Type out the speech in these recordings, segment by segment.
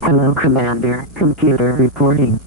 Hello, Commander. Computer reporting.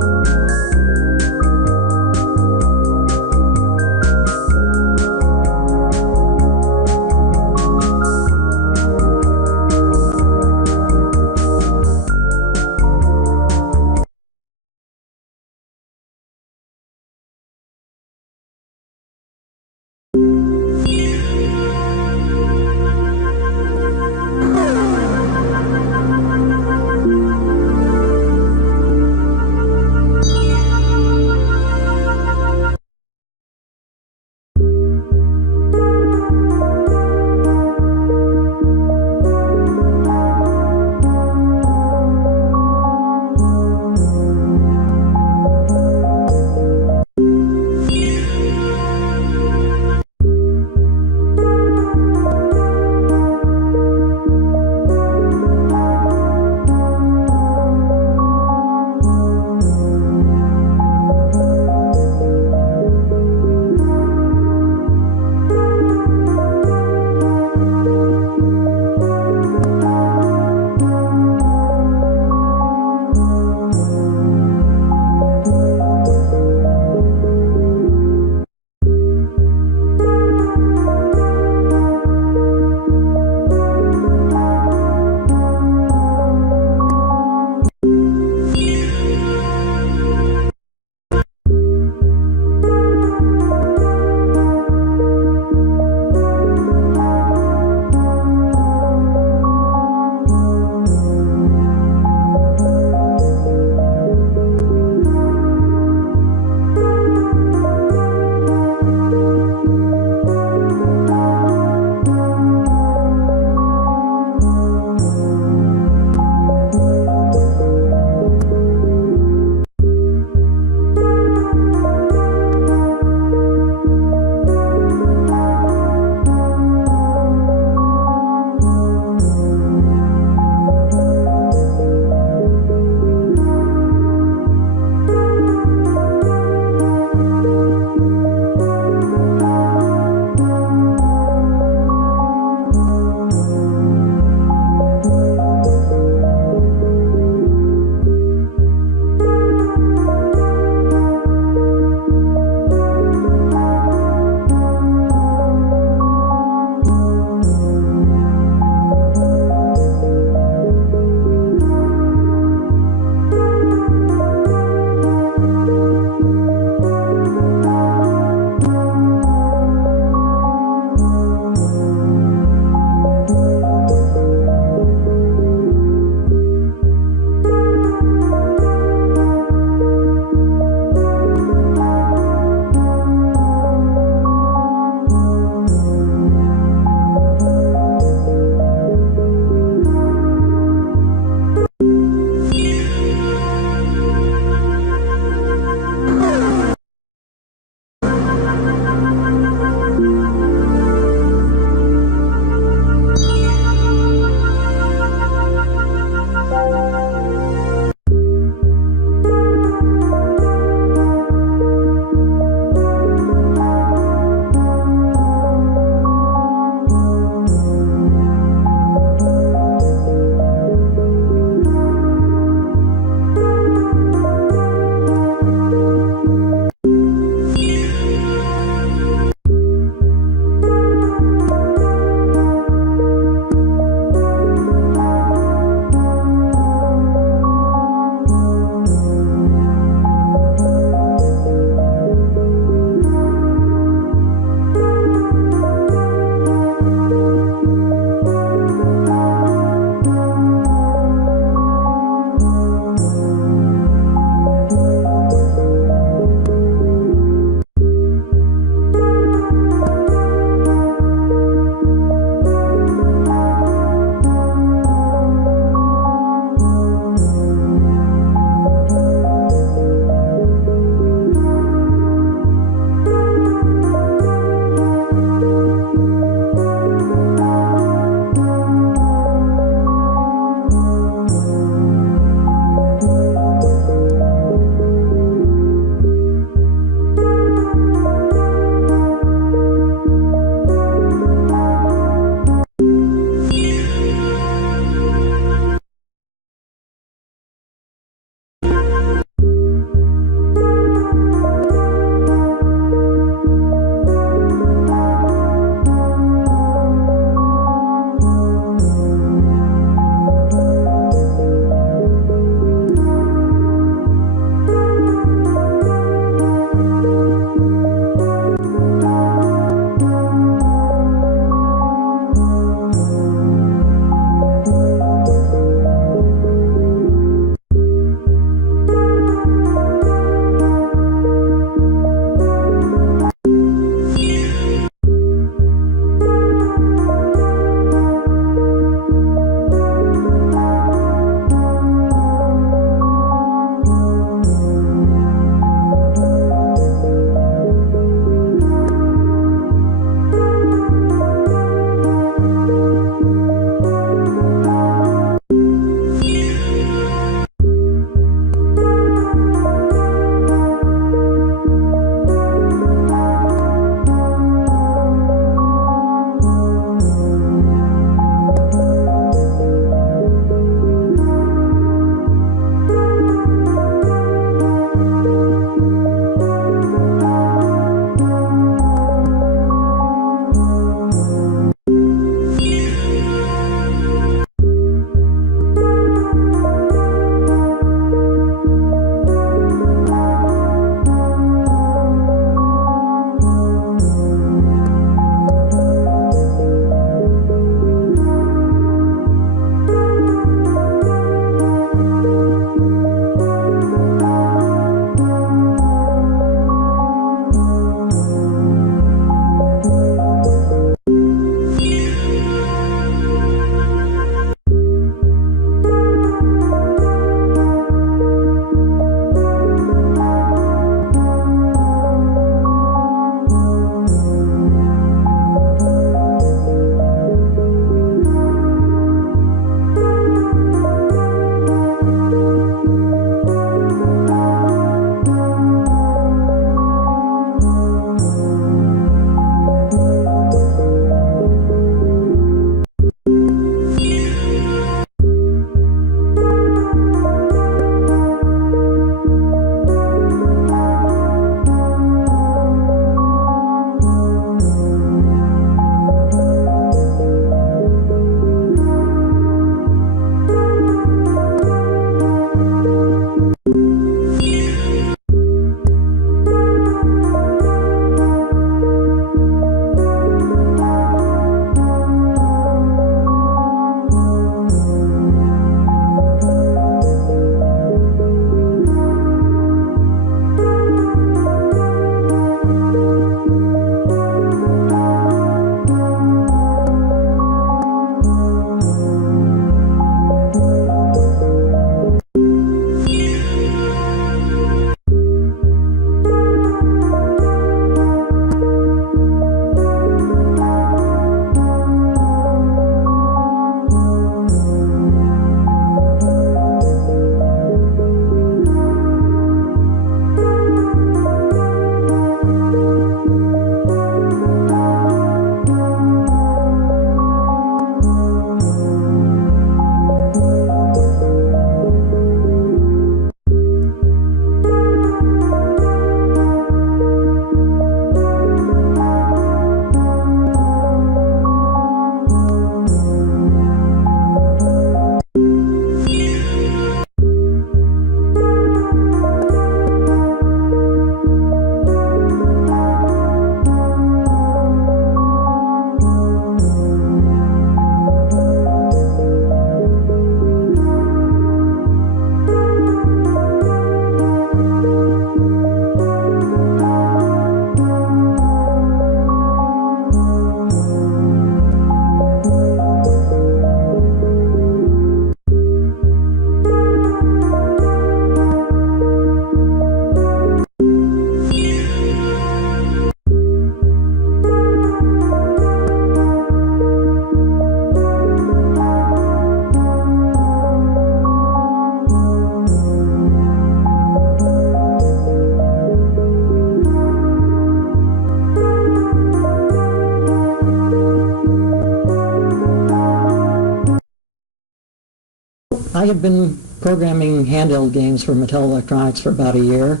I had been programming handheld games for Mattel Electronics for about a year.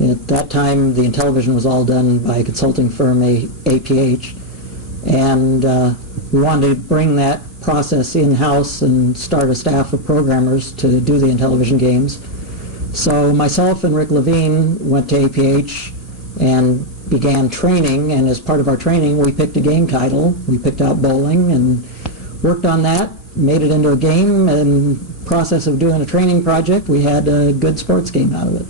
At that time, the Intellivision was all done by a consulting firm, APH, and we wanted to bring that process in-house and start a staff of programmers to do the Intellivision games. So myself and Rick Levine went to APH and began training, and as part of our training we picked a game title. We picked out bowling and worked on that, made it into a game, and process of doing a training project, we had a good sports game out of it.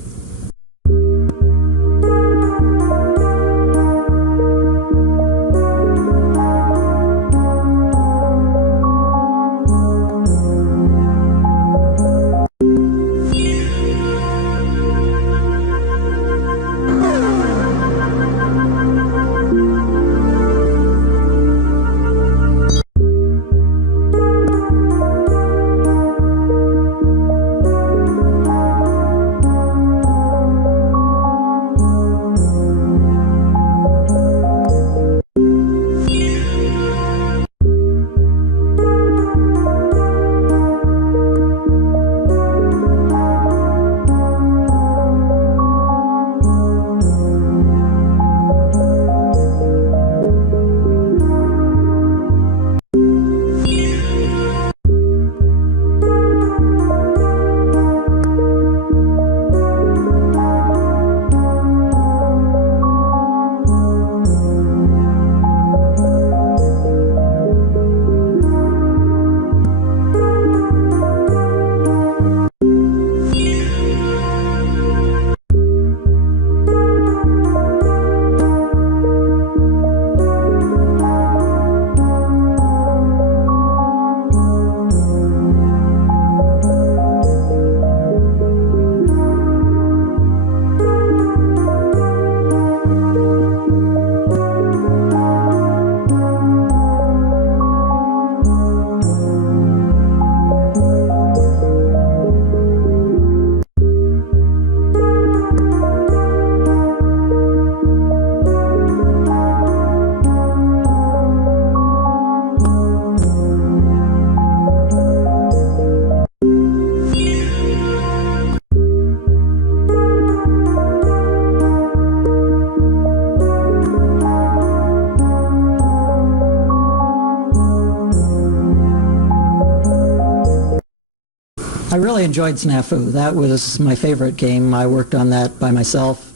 I really enjoyed SNAFU. That was my favorite game. I worked on that by myself.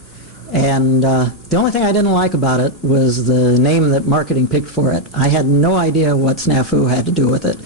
And the only thing I didn't like about it was the name that marketing picked for it. I had no idea what SNAFU had to do with it.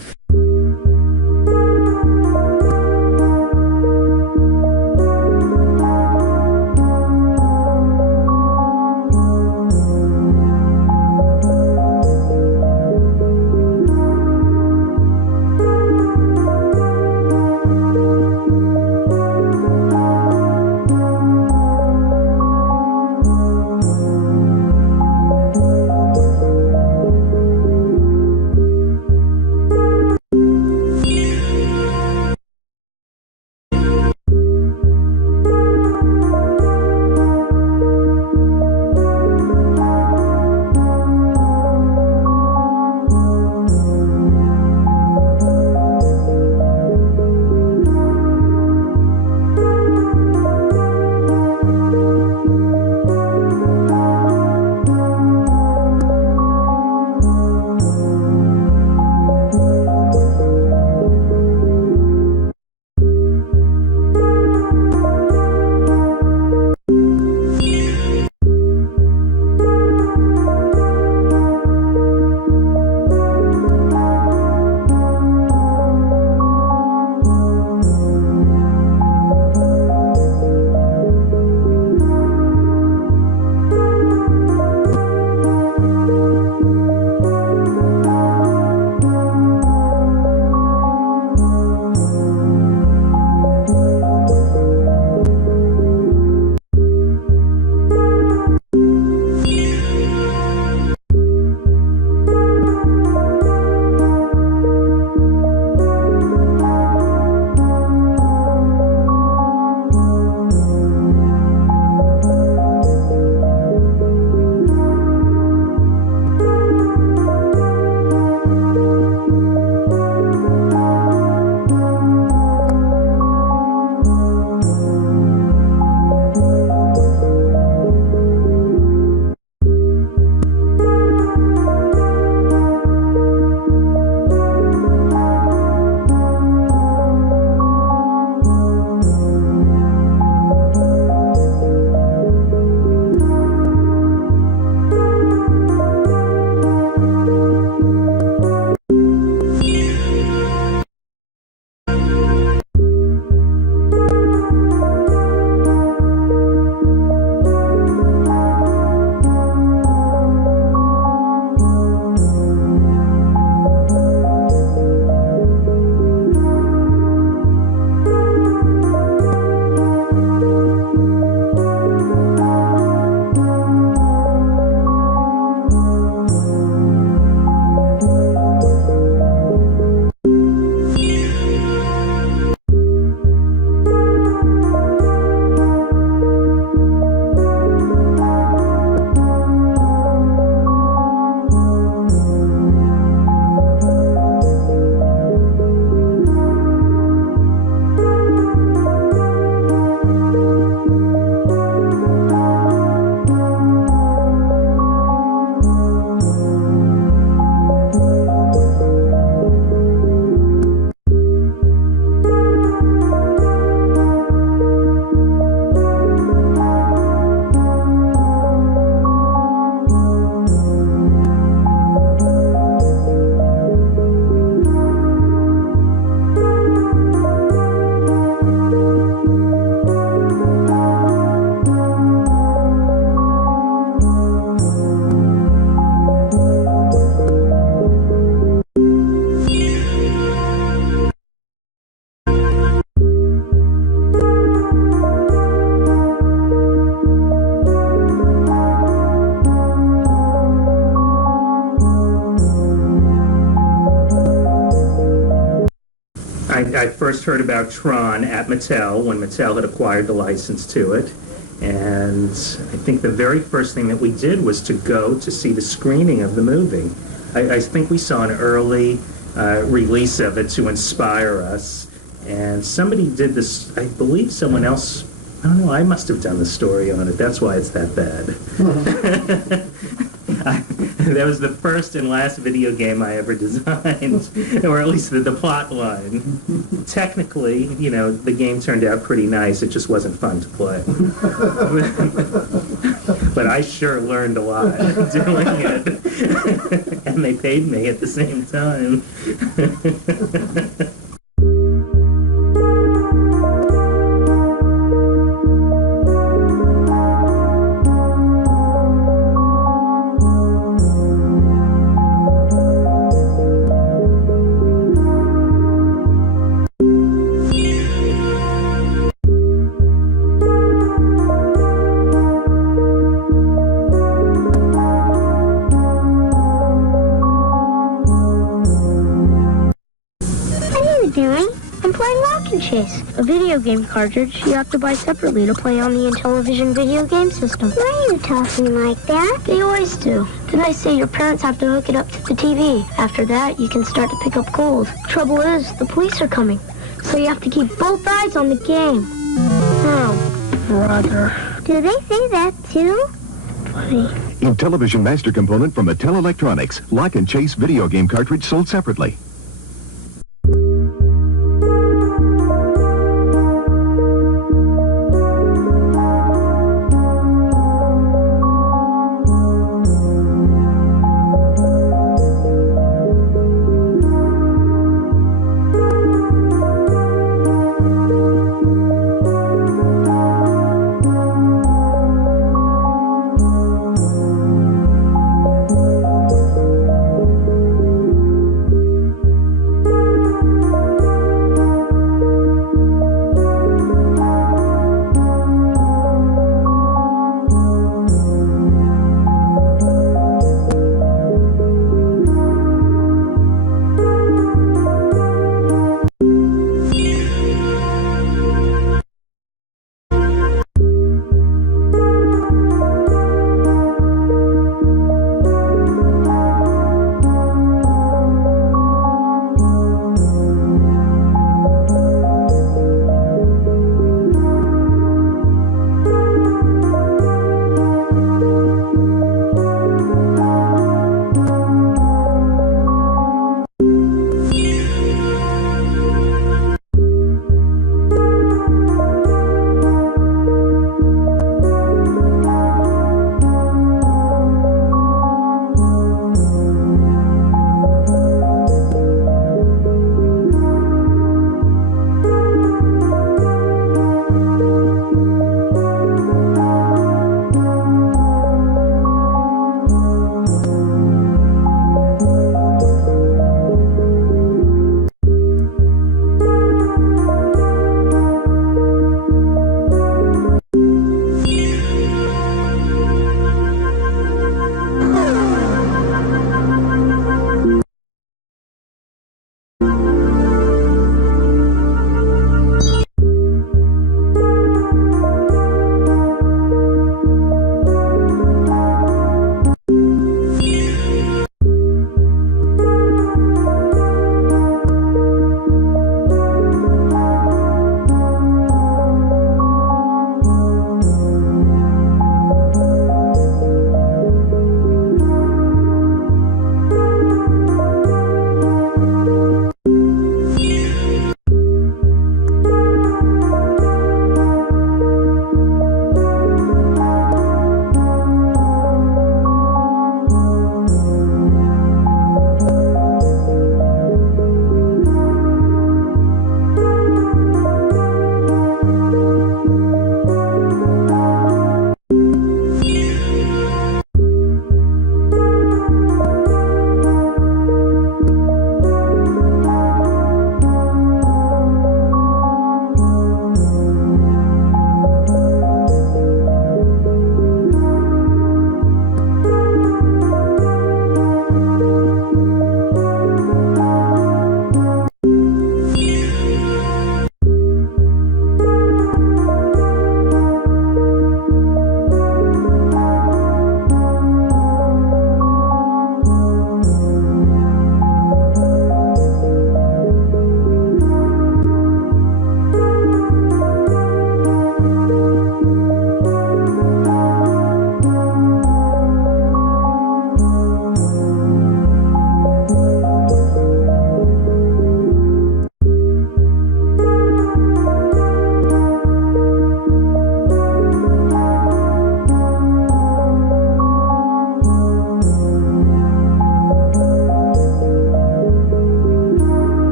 I first heard about Tron at Mattel when Mattel had acquired the license to it. And I think the very first thing that we did was to go to see the screening of the movie. I think we saw an early release of it to inspire us. And somebody did this, I believe someone else, I don't know, I must have done the story on it. That's why it's that bad. That was the first and last video game I ever designed, or at least the plot line. Technically, you know, the game turned out pretty nice. It just wasn't fun to play. But I sure learned a lot doing it. And they paid me at the same time. A video game cartridge you have to buy separately to play on the Intellivision video game system. Why are you talking like that? They always do. Then I say your parents have to hook it up to the TV. After that, you can start to pick up cold. Trouble is, the police are coming, so you have to keep both eyes on the game. Oh, brother. Do they say that too? Funny. Intellivision master component from Mattel Electronics. Lock and Chase video game cartridge sold separately.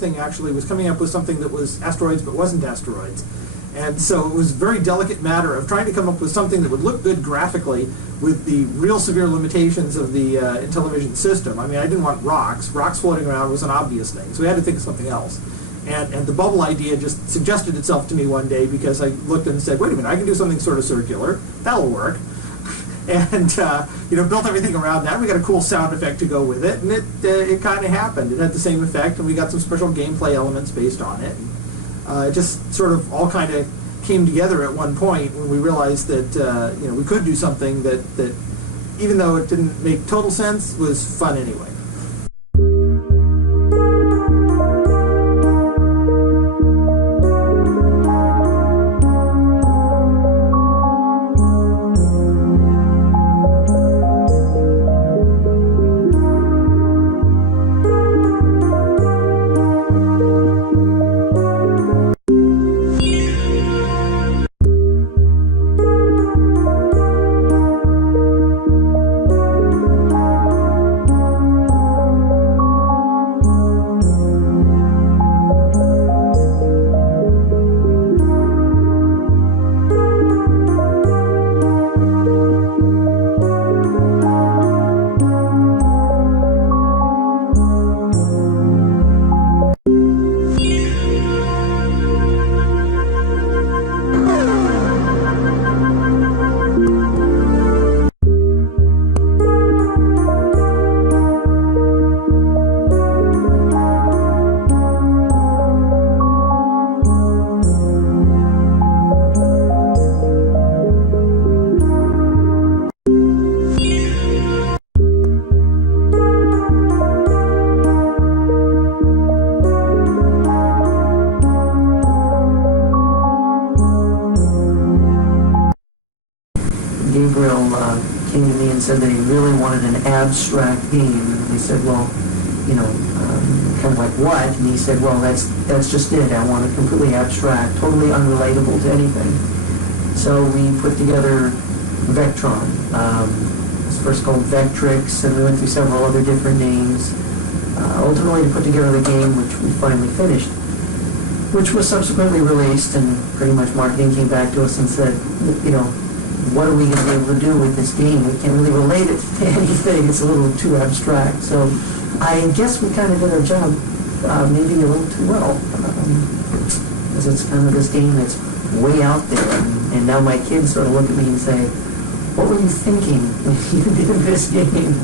hardest thing actually was coming up with something that was asteroids but wasn't asteroids. And so it was a very delicate matter of trying to come up with something that would look good graphically with the real severe limitations of the Intellivision system. I mean, I didn't want rocks. Rocks floating around was an obvious thing, so we had to think of something else. And the bubble idea just suggested itself to me one day because I looked and said, wait a minute, I can do something sort of circular. That'll work. And built everything around that. We got a cool sound effect to go with it, and it kind of happened. It had the same effect, and we got some special gameplay elements based on it. It just sort of all kind of came together at one point when we realized that we could do something that even though it didn't make total sense, was fun anyway. Came to me and said that he really wanted an abstract game. And I said, well, kind of like what? And he said, well, that's just it. I want it completely abstract, totally unrelatable to anything. So we put together VECTRON. It was first called Vectrix, and we went through several other different names. Ultimately to put together the game, which we finally finished, which was subsequently released, and pretty much marketing came back to us and said, what are we going to be able to do with this game? We can't really relate it to anything. It's a little too abstract. So I guess we kind of did our job maybe a little too well. Because it's kind of this game that's way out there. And now my kids sort of look at me and say, what were you thinking when you did this game?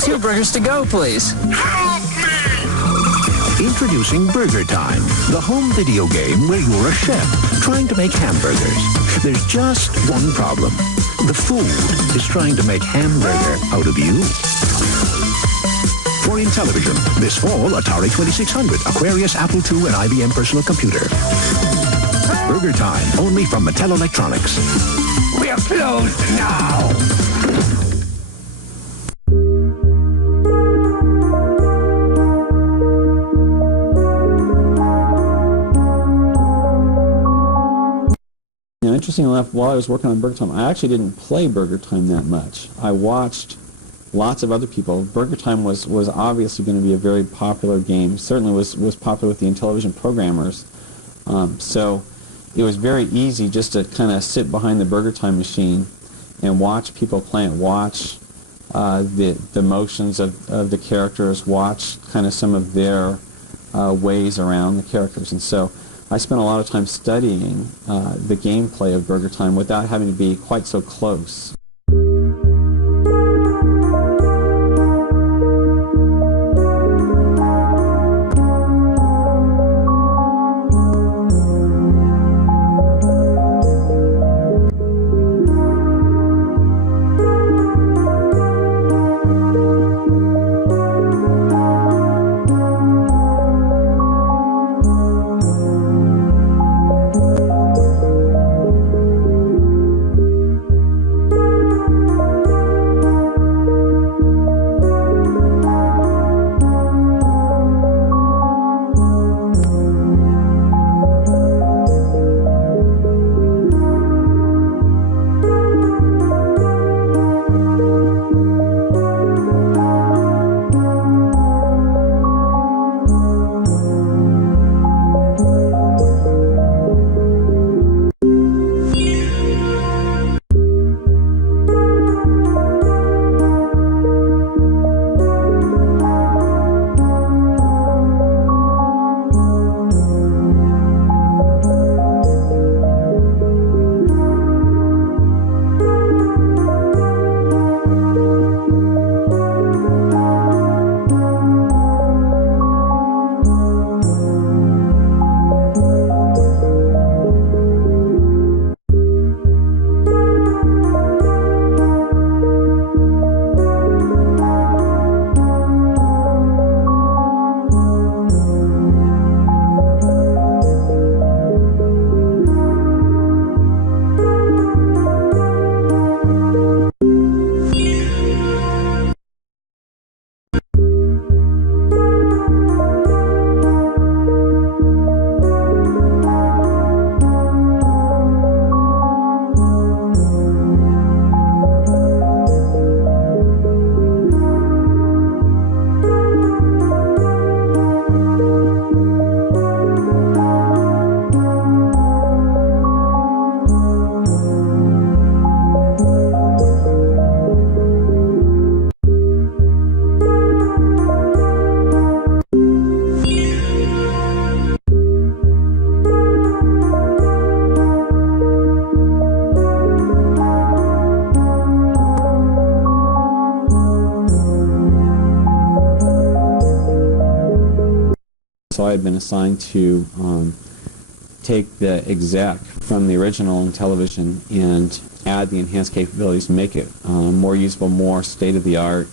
2 burgers to go, please. Introducing Burger Time, the home video game where you're a chef trying to make hamburgers. There's just one problem. The food is trying to make hamburger out of you. For Intellivision, this fall, Atari 2600, Aquarius, Apple II, and IBM personal computer. Burger Time, only from Mattel Electronics. We are closed now. Now, interestingly enough, while I was working on Burger Time, I actually didn't play Burger Time that much. I watched lots of other people. Burger Time was obviously going to be a very popular game. Certainly was popular with the Intellivision programmers. So it was very easy just to kind of sit behind the Burger Time machine and watch people play it, watch the motions of the characters, watch kind of some of their ways around the characters. And so I spent a lot of time studying the gameplay of Burger Time without having to be quite so close. So I had been assigned to take the exec from the original Intellivision and add the enhanced capabilities to make it more usable, more state-of-the-art,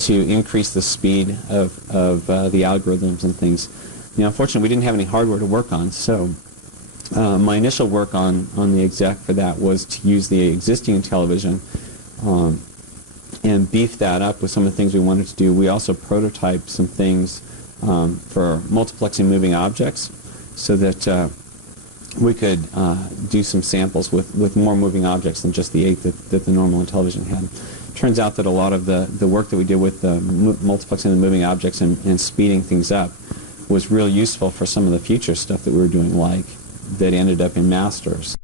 to increase the speed of the algorithms and things. Now, unfortunately, we didn't have any hardware to work on, so my initial work on the exec for that was to use the existing Intellivision and beef that up with some of the things we wanted to do. We also prototyped some things for multiplexing moving objects so that we could do some samples with more moving objects than just the 8 that the normal Intellivision had. Turns out that a lot of the work that we did with multiplexing the moving objects and speeding things up was real useful for some of the future stuff that we were doing, like that ended up in Masters.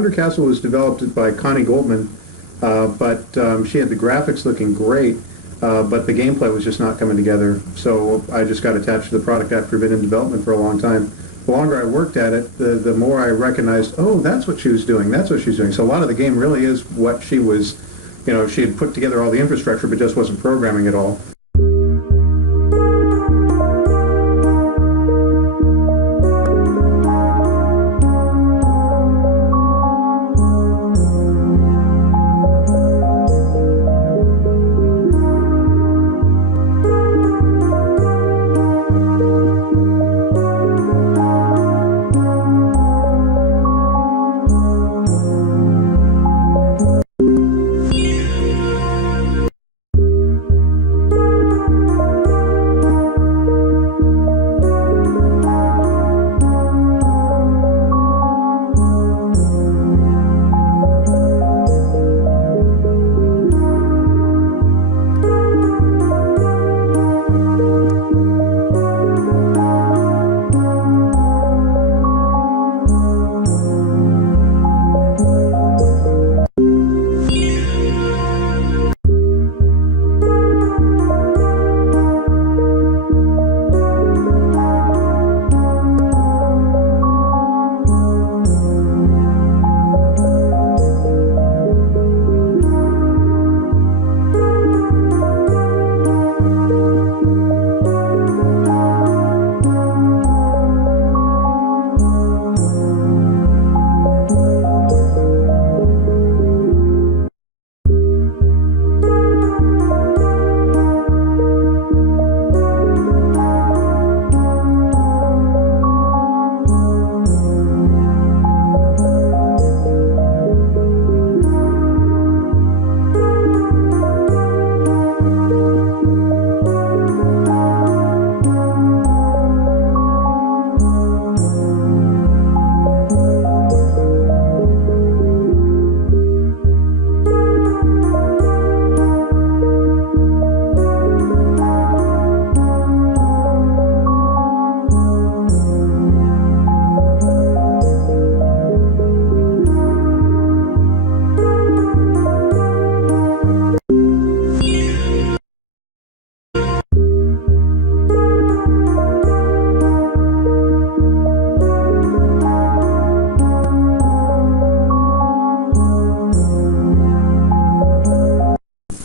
Thunder Castle was developed by Connie Goldman, but she had the graphics looking great, but the gameplay was just not coming together. So I just got attached to the product after being in development for a long time. The longer I worked at it, the more I recognized, oh, that's what she was doing, that's what she's doing. So a lot of the game really is what she was, you know, she had put together all the infrastructure but just wasn't programming it all.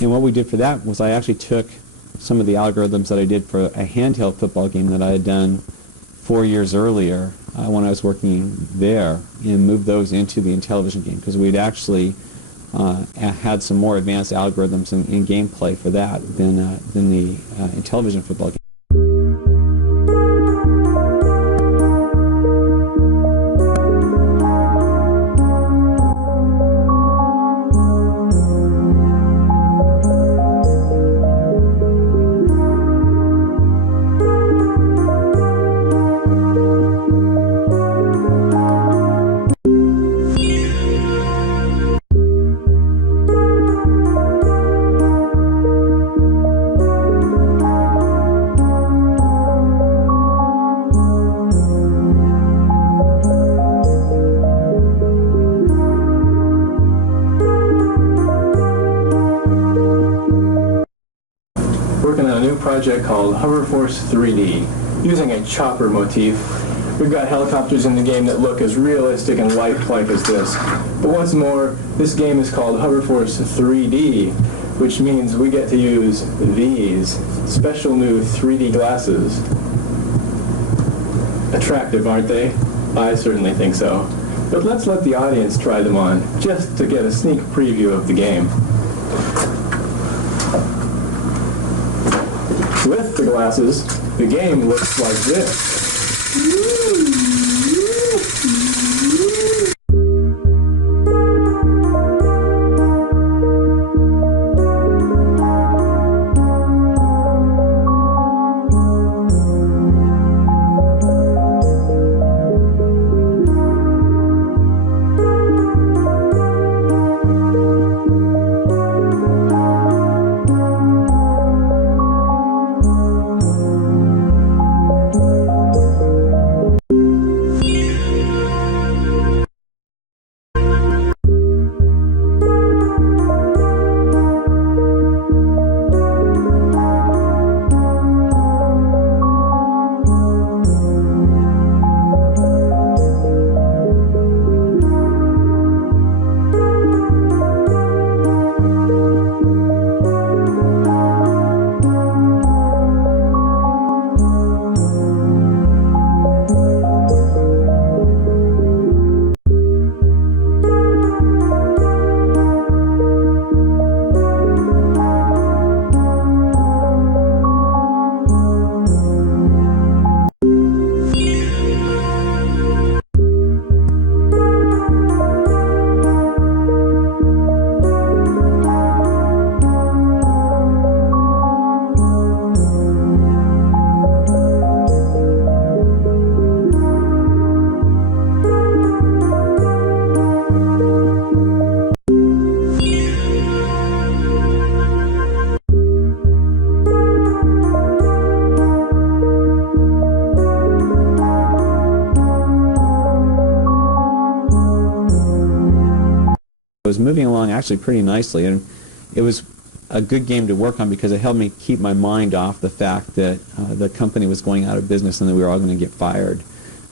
And what we did for that was I actually took some of the algorithms that I did for a handheld football game that I had done 4 years earlier when I was working there, and moved those into the Intellivision game, because we'd actually had some more advanced algorithms in gameplay for that than the Intellivision football game. Working on a new project called Hoverforce 3D, using a chopper motif. We've got helicopters in the game that look as realistic and lifelike as this. But what's more, this game is called Hoverforce 3D, which means we get to use these special new 3D glasses. Attractive, aren't they? I certainly think so. But let's let the audience try them on, just to get a sneak preview of the game. With the glasses, the game looks like this. It was moving along actually pretty nicely, and it was a good game to work on because it helped me keep my mind off the fact that the company was going out of business and that we were all going to get fired.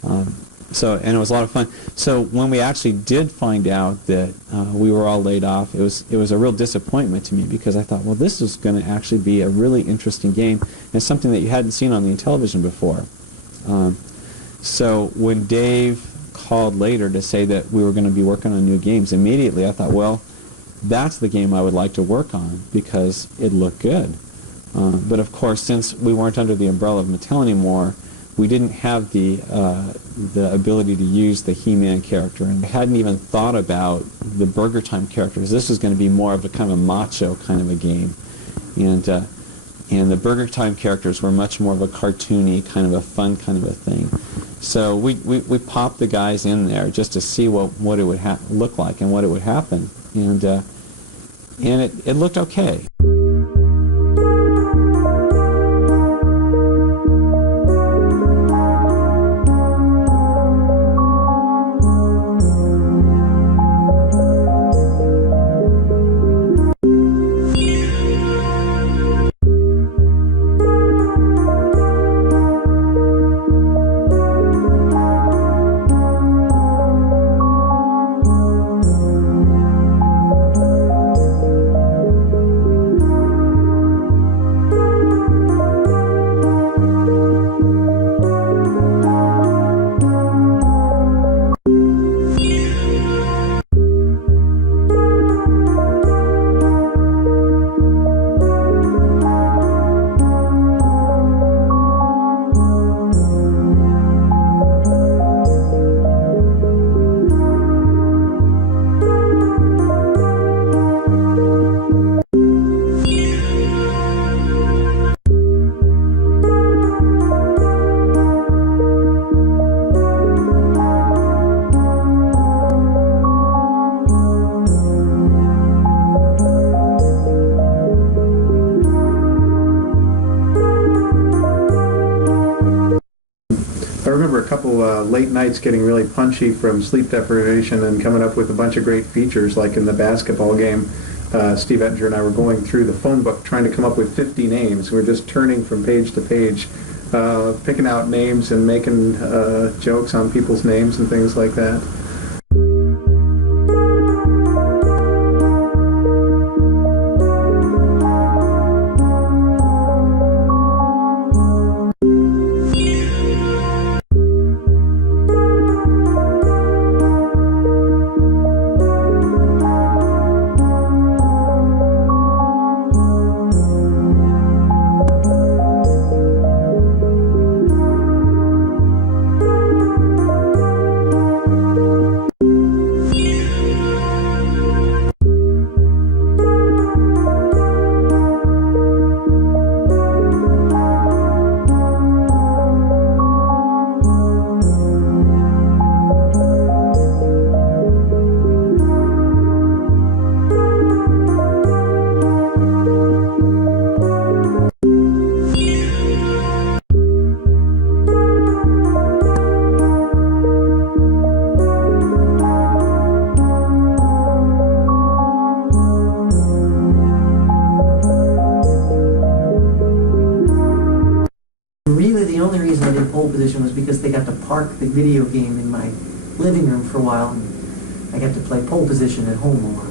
And it was a lot of fun. So when we actually did find out that we were all laid off, it was a real disappointment to me because I thought, well, this is going to actually be a really interesting game and something that you hadn't seen on the Intellivision before. So when Dave called later to say that we were going to be working on new games, immediately I thought, well, that's the game I would like to work on because it looked good. But of course, since we weren't under the umbrella of Mattel anymore, we didn't have the ability to use the He-Man character, and we hadn't even thought about the BURGERTIME characters. This was going to be more of a kind of a macho kind of a game, and the BURGERTIME characters were much more of a cartoony kind of a fun kind of a thing. So we popped the guys in there just to see what it would look like and what it would happen, and it looked okay. Late nights getting really punchy from sleep deprivation and coming up with a bunch of great features, like in the basketball game. Steve Ettinger and I were going through the phone book trying to come up with 50 names. We were just turning from page to page, picking out names and making jokes on people's names and things like that. Was because they got to park the video game in my living room for a while, and I got to play pole position at home a lot.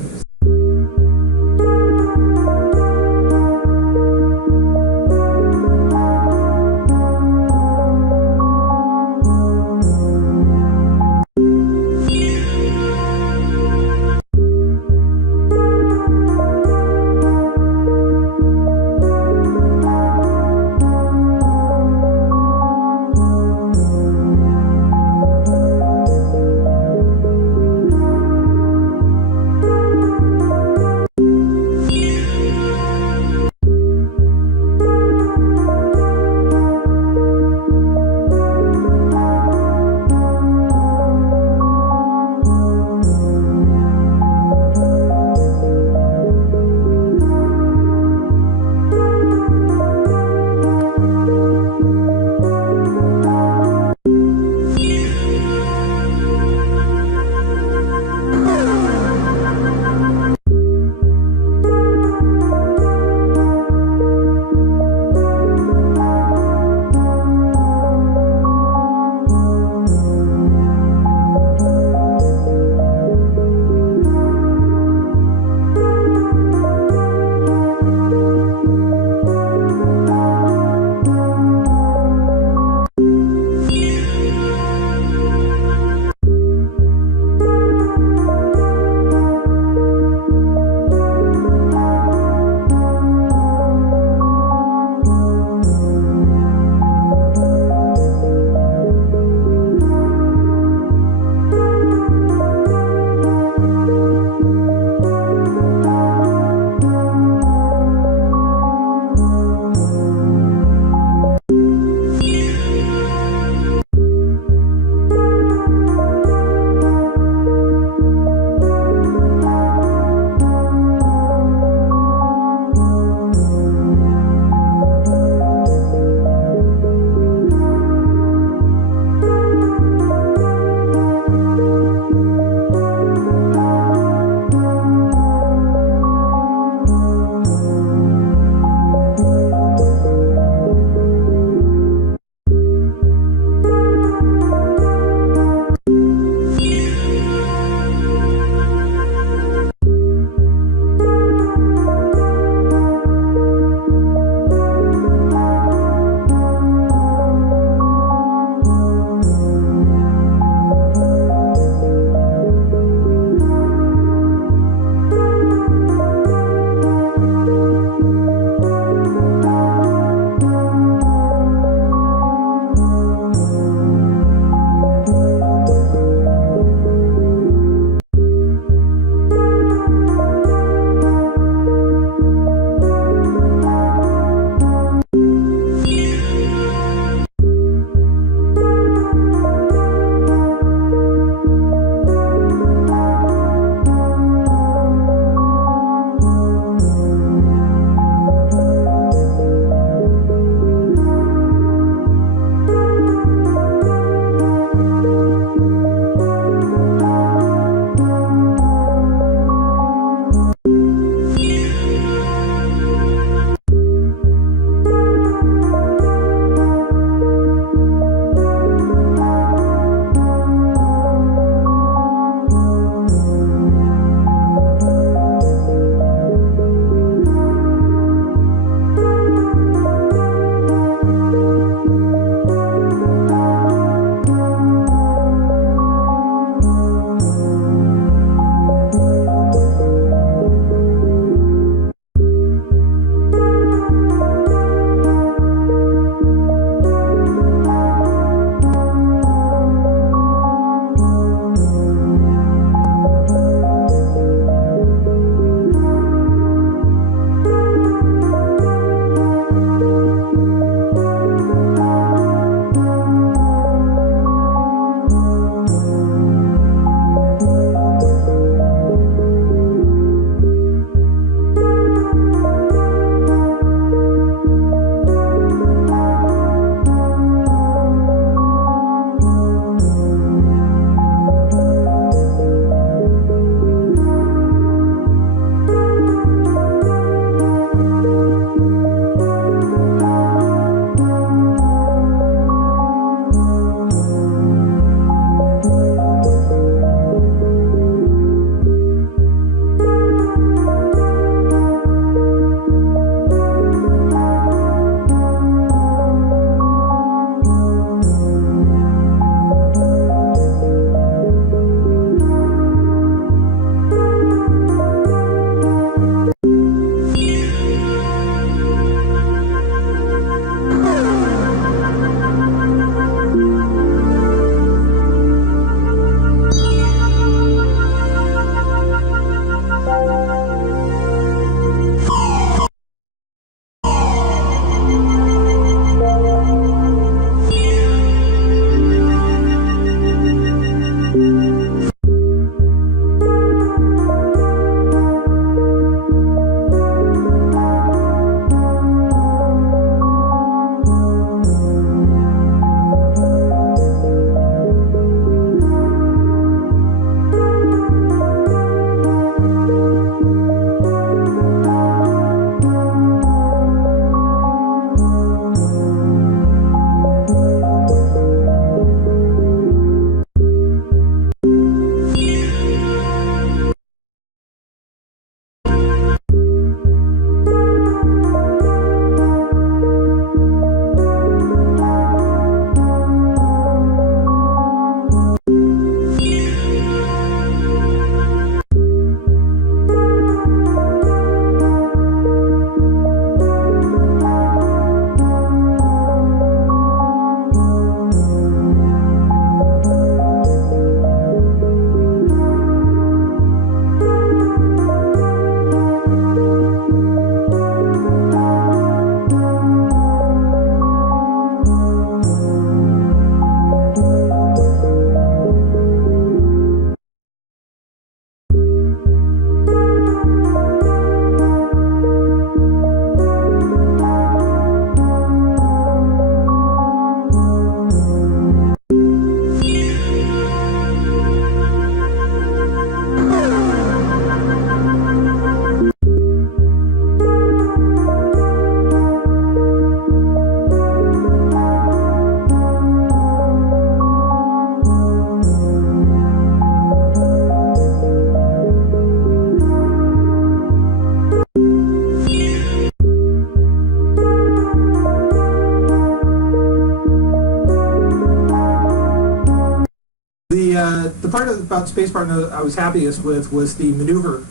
about Space Partner I was happiest with was the maneuver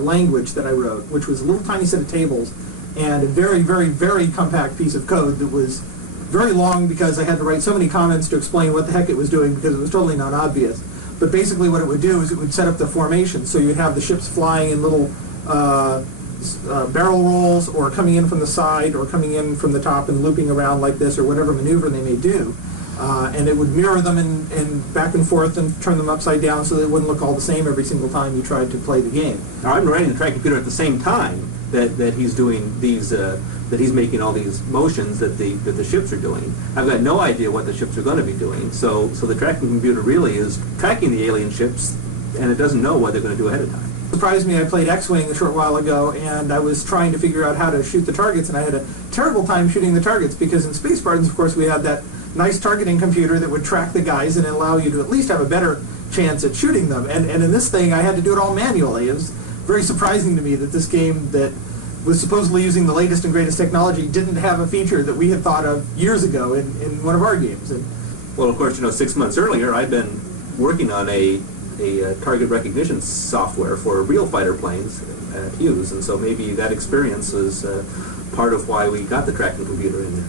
language that I wrote, which was a little tiny set of tables and a very, very, very compact piece of code that was very long because I had to write so many comments to explain what the heck it was doing because it was totally not obvious. But basically what it would do is it would set up the formation. So you'd have the ships flying in little barrel rolls or coming in from the side or coming in from the top and looping around like this or whatever maneuver they may do. And it would mirror them and back and forth and turn them upside down so that it wouldn't look all the same every single time you tried to play the game. Now I'm writing the track computer at the same time that he's doing these, that he's making all these motions that the ships are doing. I've got no idea what the ships are going to be doing. So the tracking computer really is tracking the alien ships, and it doesn't know what they're going to do ahead of time. It surprised me. I played X-Wing a short while ago, and I was trying to figure out how to shoot the targets, and I had a terrible time shooting the targets because in Space Spartans, of course, we had that nice targeting computer that would track the guys and allow you to at least have a better chance at shooting them. And in this thing, I had to do it all manually. It was very surprising to me that this game that was supposedly using the latest and greatest technology didn't have a feature that we had thought of years ago in one of our games. And well, of course, 6 months earlier, I'd been working on a target recognition software for real fighter planes at Hughes, and so maybe that experience is part of why we got the tracking computer in there.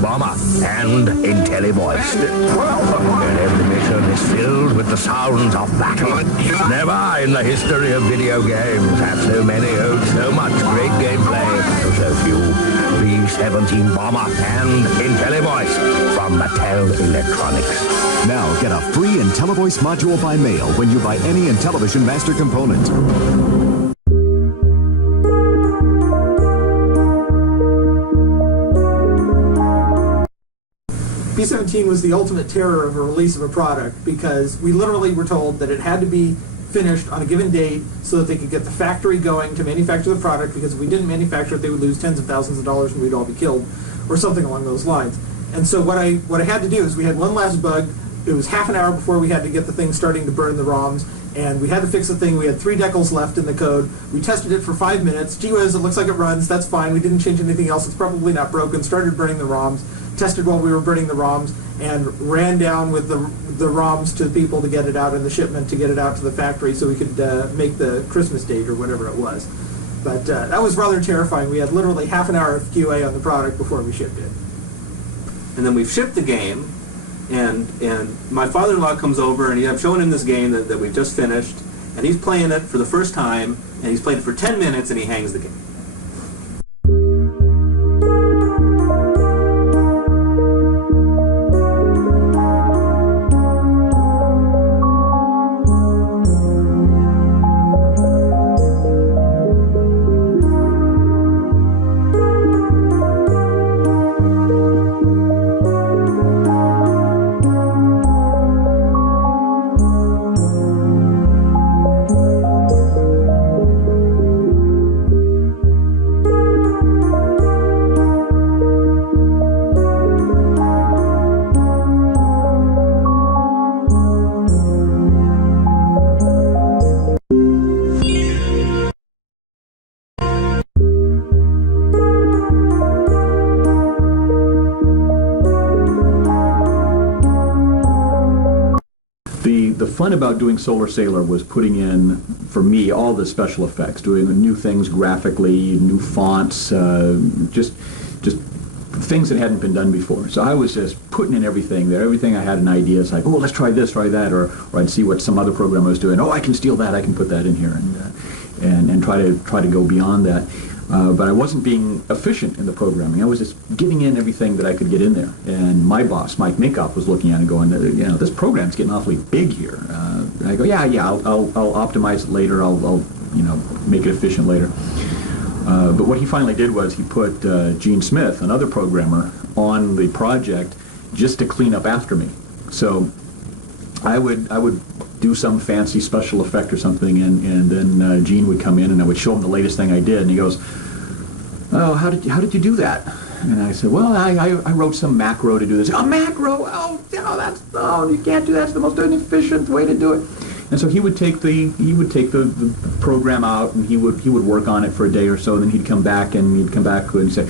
Bomber and Intellivoice. And every mission is filled with the sounds of battle. Never in the history of video games have so many owed so much great gameplay to so few. B-17 Bomber and Intellivoice from Mattel Electronics. Now get a free Intellivoice module by mail when you buy any Intellivision Master component. B-17 was the ultimate terror of a release of a product because we literally were told that it had to be finished on a given date so that they could get the factory going to manufacture the product, because if we didn't manufacture it, they would lose tens of thousands of dollars and we'd all be killed, or something along those lines. And so what I had to do is we had one last bug. It was half an hour before we had to get the thing starting to burn the ROMs, and we had to fix the thing. We had 3 decals left in the code. We tested it for 5 minutes. Gee whiz, it looks like it runs. That's fine. We didn't change anything else. It's probably not broken. Started burning the ROMs. Tested while we were burning the ROMs, and ran down with the ROMs to people to get it out in the shipment, to get it out to the factory so we could make the Christmas date or whatever it was. But that was rather terrifying. We had literally half an hour of QA on the product before we shipped it. And then we've shipped the game, and my father-in-law comes over, and I'm showing him this game that we've just finished, and he's playing it for the first time, and he's played it for 10 minutes, and he hangs the game. The fun about doing Solar Sailor was putting in, for me, all the special effects, doing new things graphically, new fonts, just things that hadn't been done before. So I was just putting in everything there. Everything I had an idea. It's like, oh, let's try this, try that, or I'd see what some other programmer was doing. Oh, I can steal that. I can put that in here, and try to go beyond that. But I wasn't being efficient in the programming. I was just getting in everything that I could get in there. And my boss, Mike Minkoff, was looking at it and going, this program's getting awfully big here. And I go, yeah, I'll optimize it later. I'll make it efficient later. But what he finally did was he put Gene Smith, another programmer, on the project just to clean up after me. So I would do some fancy special effect or something, and then Gene would come in and I would show him the latest thing I did, and he goes, "Oh, how did you do that?" And I said, "Well, I wrote some macro to do this." "A macro? Oh, you can't do that. That's the most inefficient way to do it." And so he would take the program out, and he would work on it for a day or so, and then he'd come back and say,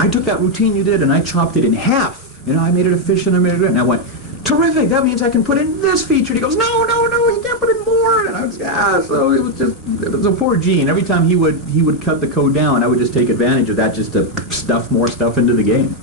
"I took that routine you did and I chopped it in half. I made it efficient. I made it good." And I went, "Terrific! That means I can put in this feature." And he goes, "No, you can't put in more." And I was, so it was a poor Gene. Every time he would cut the code down, I would just take advantage of that just to stuff more stuff into the game.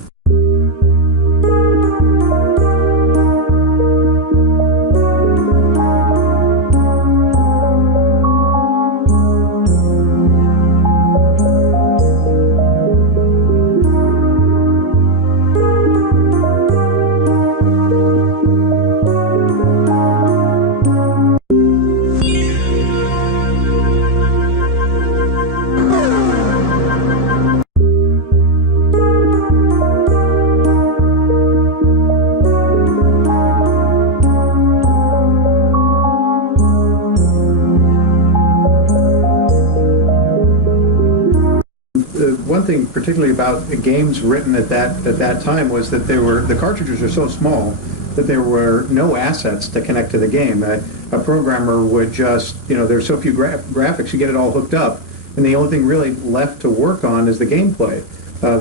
One thing particularly about the games written at that time was that the cartridges are so small that there were no assets to connect to the game. A programmer would just, there's so few graphics, you get it all hooked up, and the only thing really left to work on is the gameplay.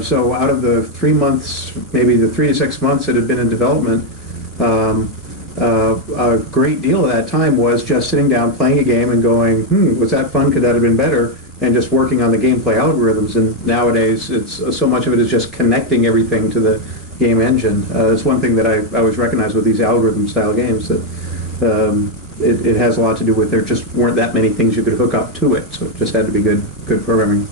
So out of the 3 months, maybe the 3 to 6 months that had been in development, a great deal of that time was just sitting down, playing a game, and going, was that fun? Could that have been better? And just working on the gameplay algorithms. And nowadays, it's so much of it is just connecting everything to the game engine. It's one thing that I always recognize with these algorithm-style games, that it has a lot to do with there just weren't that many things you could hook up to it, so it just had to be good programming.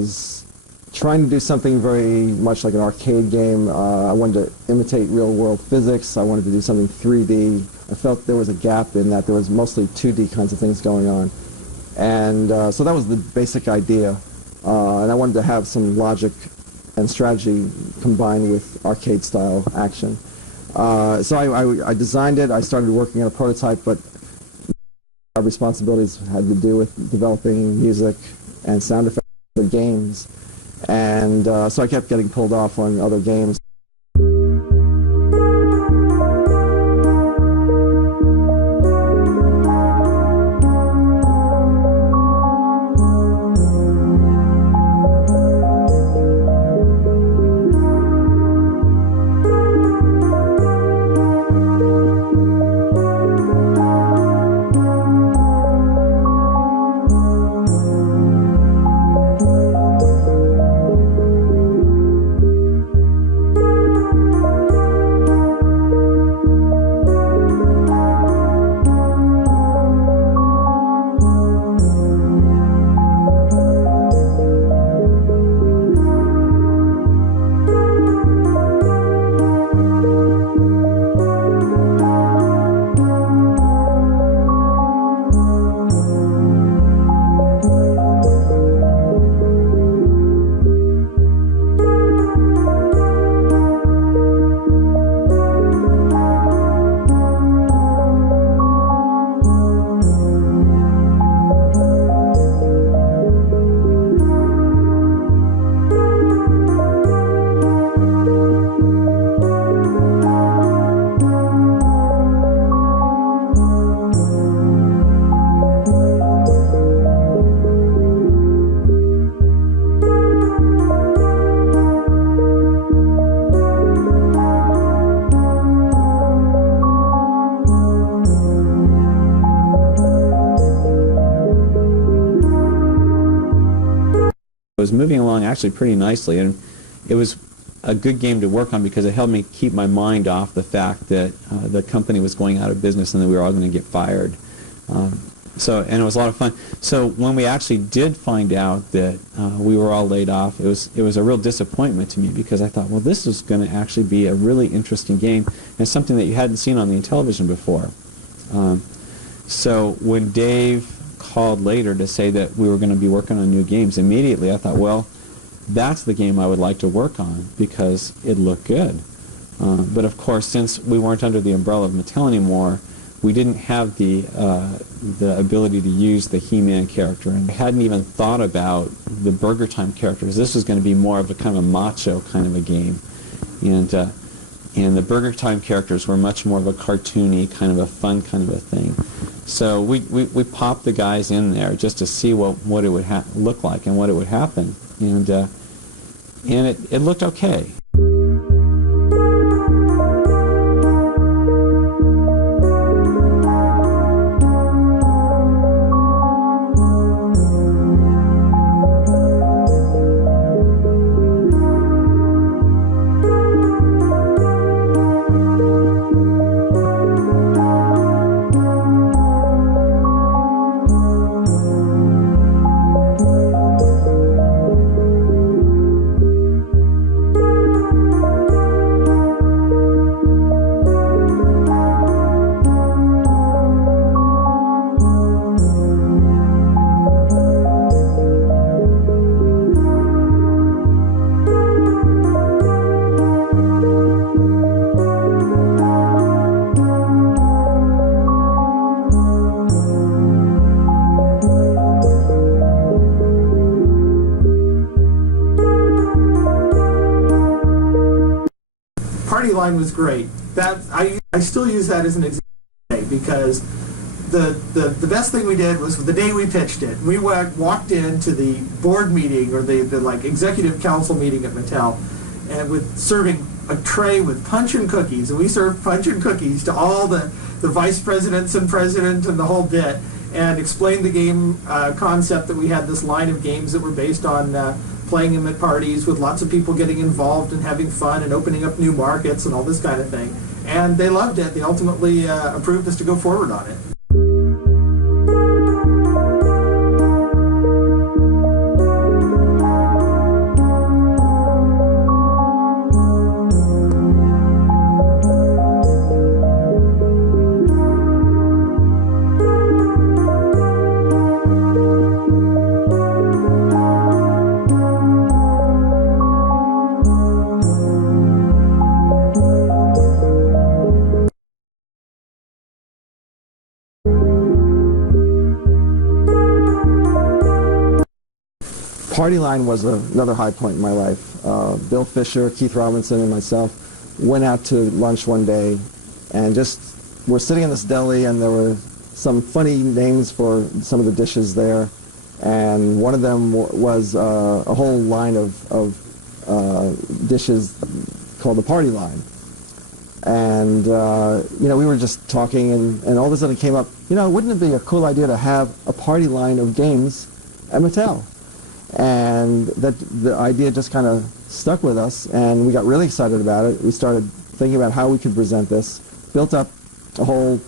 was trying to do something very much like an arcade game. I wanted to imitate real-world physics. I wanted to do something 3D. I felt there was a gap in that. There was mostly 2D kinds of things going on. And so that was the basic idea. And I wanted to have some logic and strategy combined with arcade-style action. So I designed it. I started working on a prototype, but our responsibilities had to do with developing music and sound effects for games. And so I kept getting pulled off on other games. It was moving along actually pretty nicely, and it was a good game to work on because it helped me keep my mind off the fact that the company was going out of business and that we were all going to get fired. And it was a lot of fun. So when we actually did find out that we were all laid off, it was a real disappointment to me because I thought, well, this is going to actually be a really interesting game and something that you hadn't seen on the Intellivision before. So when Dave called later to say that we were going to be working on new games, immediately I thought, well, that's the game I would like to work on because it looked good. But of course, since we weren't under the umbrella of Mattel anymore, we didn't have the ability to use the He-Man character, and I hadn't even thought about the BURGERTIME characters. This was going to be more of a kind of a macho kind of a game, and the BURGERTIME characters were much more of a cartoony kind of a fun kind of a thing. So we popped the guys in there just to see what it would look like and what it would happen, and it looked okay. Line was great. That I still use that as an example because the best thing we did was the day we pitched it. We walked into the board meeting or the like executive council meeting at Mattel, and with serving a tray with punch and cookies, and we served punch and cookies to all the vice presidents and president and the whole bit, and explained the game concept that we had this line of games that were based on playing them at parties with lots of people getting involved and having fun and opening up new markets and all this kind of thing. And they loved it. They ultimately approved us to go forward on it. party line was another high point in my life. Bill Fisher, Keith Robinson, and myself went out to lunch one day, and just we're sitting in this deli, and there were some funny names for some of the dishes there, and one of them was a whole line of dishes called the party line. And, we were just talking, and all of a sudden it came up, wouldn't it be a cool idea to have a party line of games at Mattel? And that the idea just kind of stuck with us, and we got really excited about it. We started thinking about how we could present this, built up a whole,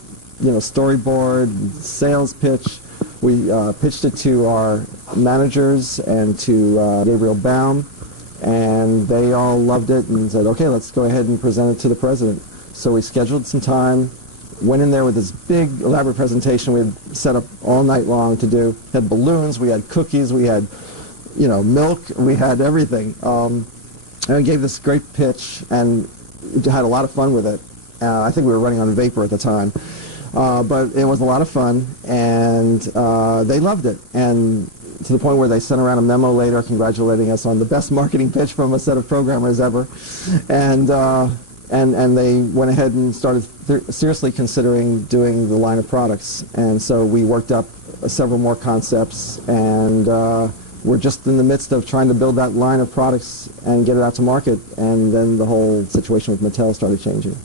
storyboard, sales pitch. We pitched it to our managers and to Gabriel Baum, and they all loved it and said, okay, let's go ahead and present it to the president. So we scheduled some time, went in there with this big elaborate presentation we had set up all night long to do. Had balloons, we had cookies, we had milk, we had everything. And we gave this great pitch and had a lot of fun with it. I think we were running on vapor at the time. But it was a lot of fun, and they loved it. And to the point where they sent around a memo later congratulating us on the best marketing pitch from a set of programmers ever. And they went ahead and started seriously considering doing the line of products. And so we worked up several more concepts, and we're just in the midst of trying to build that line of products and get it out to market. And then the whole situation with Mattel started changing.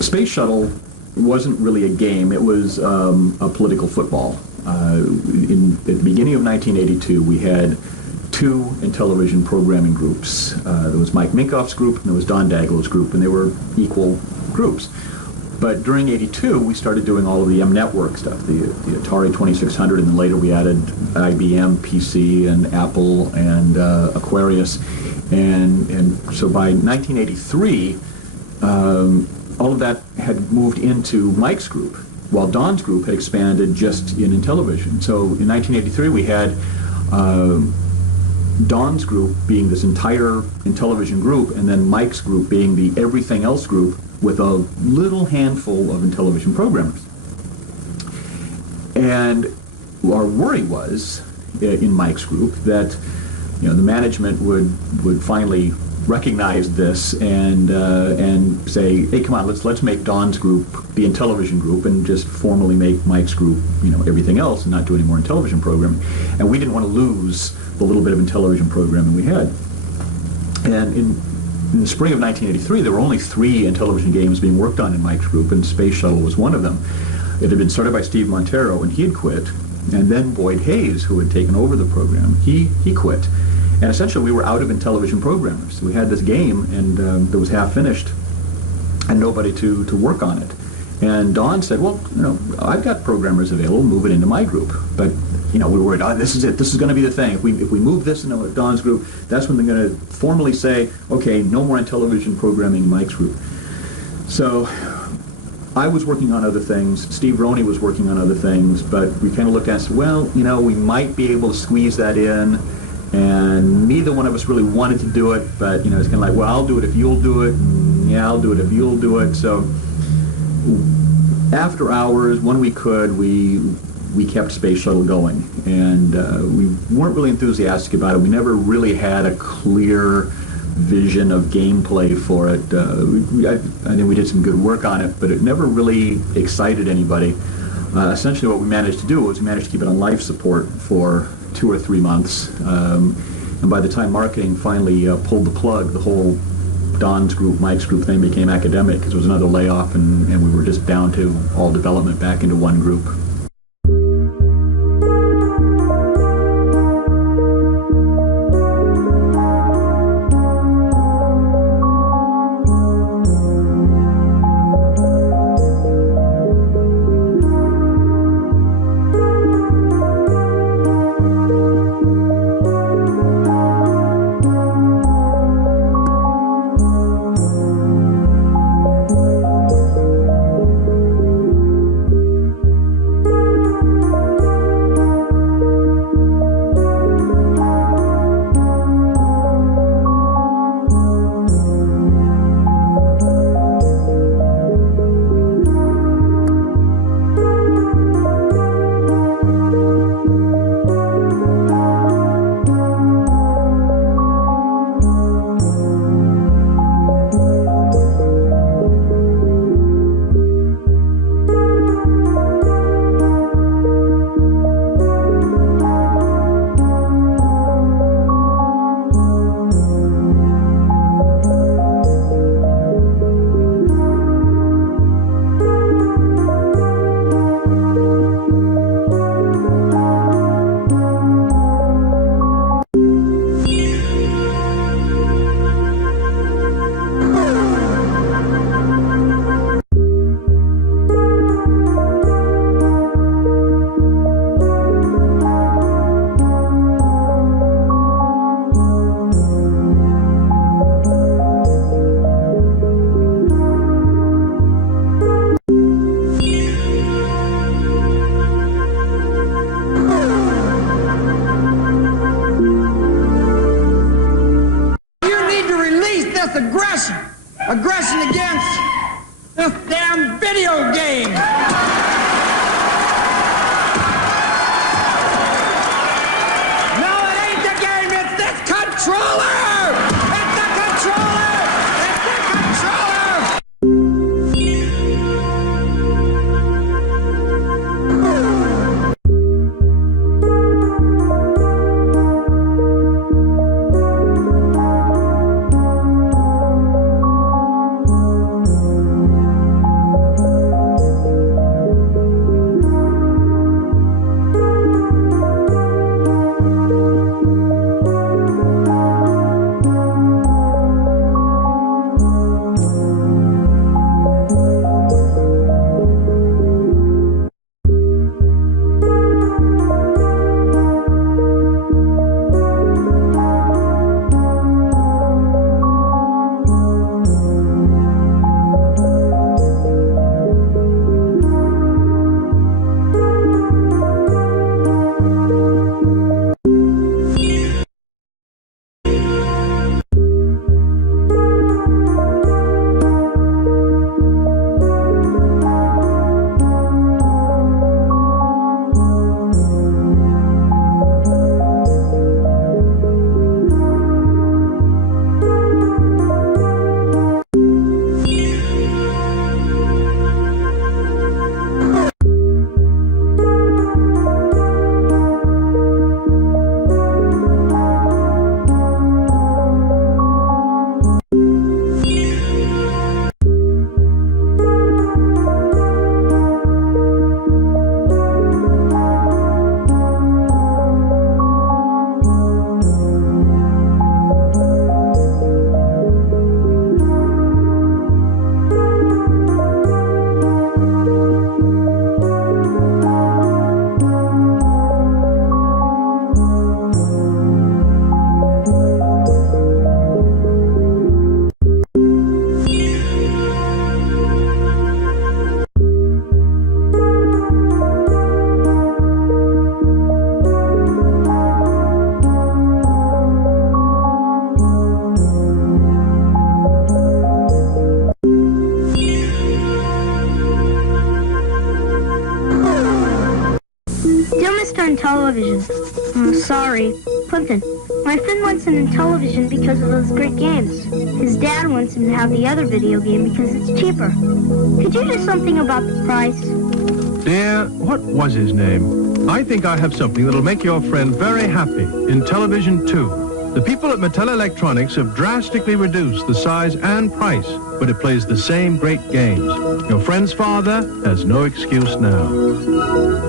Space Shuttle wasn't really a game, it was a political football. At the beginning of 1982, we had two Intellivision programming groups. There was Mike Minkoff's group and there was Don Daglow's group, and they were equal groups. But during '82, we started doing all of the M-Network stuff, the Atari 2600, and then later we added IBM PC and Apple and Aquarius. And so by 1983, all of that had moved into Mike's group, while Don's group had expanded just in Intellivision. So in 1983 we had Don's group being this entire Intellivision group, and then Mike's group being the everything else group with a little handful of Intellivision programmers. And our worry was, in Mike's group, that the management would finally recognize this and say, hey, come on, let's make Don's group the Intellivision group and just formally make Mike's group, everything else, and not do any more Intellivision programming. And we didn't want to lose the little bit of Intellivision programming we had. And in the spring of 1983, there were only 3 Intellivision games being worked on in Mike's group, and Space Shuttle was one of them. It had been started by Steve Montero, and he had quit. And then Boyd Hayes, who had taken over the program, he quit. And essentially we were out of Intellivision programmers. We had this game, and that was half finished, and nobody to work on it. And Don said, well, I've got programmers available, move it into my group. But, we were worried, this is it, this is going to be the thing. If we move this into Don's group, that's when they're going to formally say, okay, no more Intellivision programming in Mike's group. So I was working on other things, Steve Roney was working on other things, but we kind of looked at it and said, well, we might be able to squeeze that in. And neither one of us really wanted to do it, but it's kind of like, well, I'll do it if you'll do it, and yeah, I'll do it if you'll do it. So after hours, when we could, we kept Space Shuttle going, and we weren't really enthusiastic about it. We never really had a clear vision of gameplay for it. I think we did some good work on it, but it never really excited anybody. Essentially what we managed to do was we managed to keep it on life support for 2 or 3 months. And by the time marketing finally pulled the plug, the whole Don's group, Mike's group thing became academic because there was another layoff, and we were just down to all development back into one group. Aggression against this damn video game! No, it ain't the game, it's this controller! It's the controller! It's the controller! Intellivision. I'm sorry. Plimpton, My friend wants an Intellivision because of those great games. His dad wants him to have the other video game because it's cheaper. Could you do something about the price? Dear, what was his name? I think I have something that'll make your friend very happy. Intellivision 2. The people at Mattel Electronics have drastically reduced the size and price, but it plays the same great games. Your friend's father has no excuse now.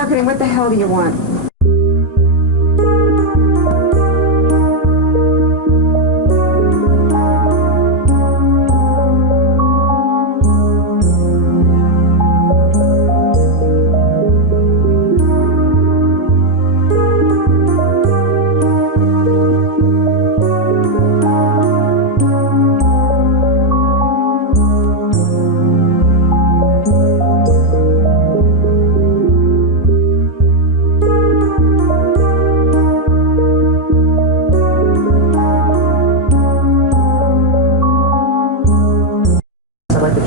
marketing. What the hell do you want?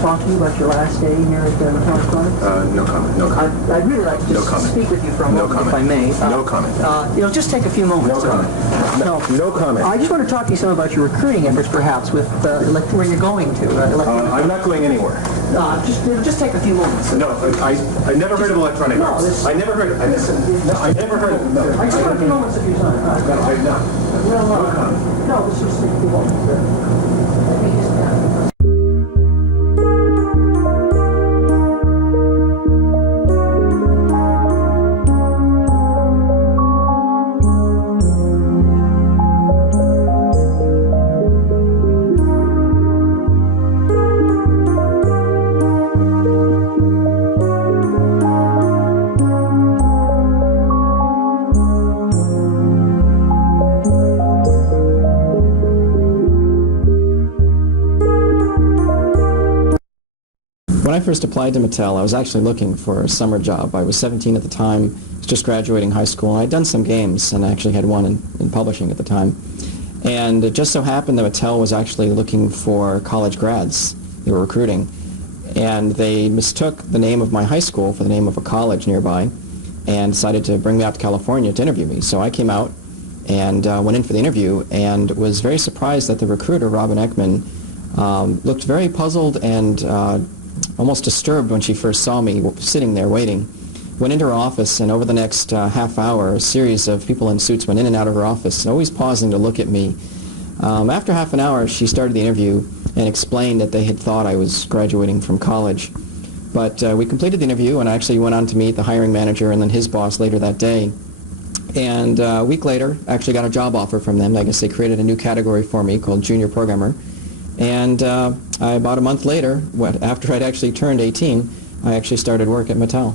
Talk to you about your last day here at Mattel Electronics? No comment. No comment. I'd really like to just speak with you for a moment, if I may. No comment. It'll just take a few moments. No comment. No comment. I just want to talk to you some about your recruiting efforts, perhaps, with where you're going to. I'm not going anywhere. It'll just take a few moments. No, I never heard of Electronic Arts. I never heard of it. I never heard of it. No. I just want a few moments of your time. No, this will just take a few moments. Let me just... When I first applied to Mattel, I was actually looking for a summer job. I was 17 at the time, was just graduating high school, and I'd done some games, and I actually had one in publishing at the time. And it just so happened that Mattel was actually looking for college grads. They were recruiting. And they mistook the name of my high school for the name of a college nearby and decided to bring me out to California to interview me. So I came out and went in for the interview and was very surprised that the recruiter, Robin Ekman, looked very puzzled and almost disturbed when she first saw me sitting there waiting. Went into her office, and over the next half hour, a series of people in suits went in and out of her office, always pausing to look at me. After half an hour, she started the interview and explained that they had thought I was graduating from college. But we completed the interview, and I actually went on to meet the hiring manager and then his boss later that day. And a week later, actually got a job offer from them. I guess they created a new category for me called Junior Programmer. And about a month later, after I'd actually turned 18, I actually started work at Mattel.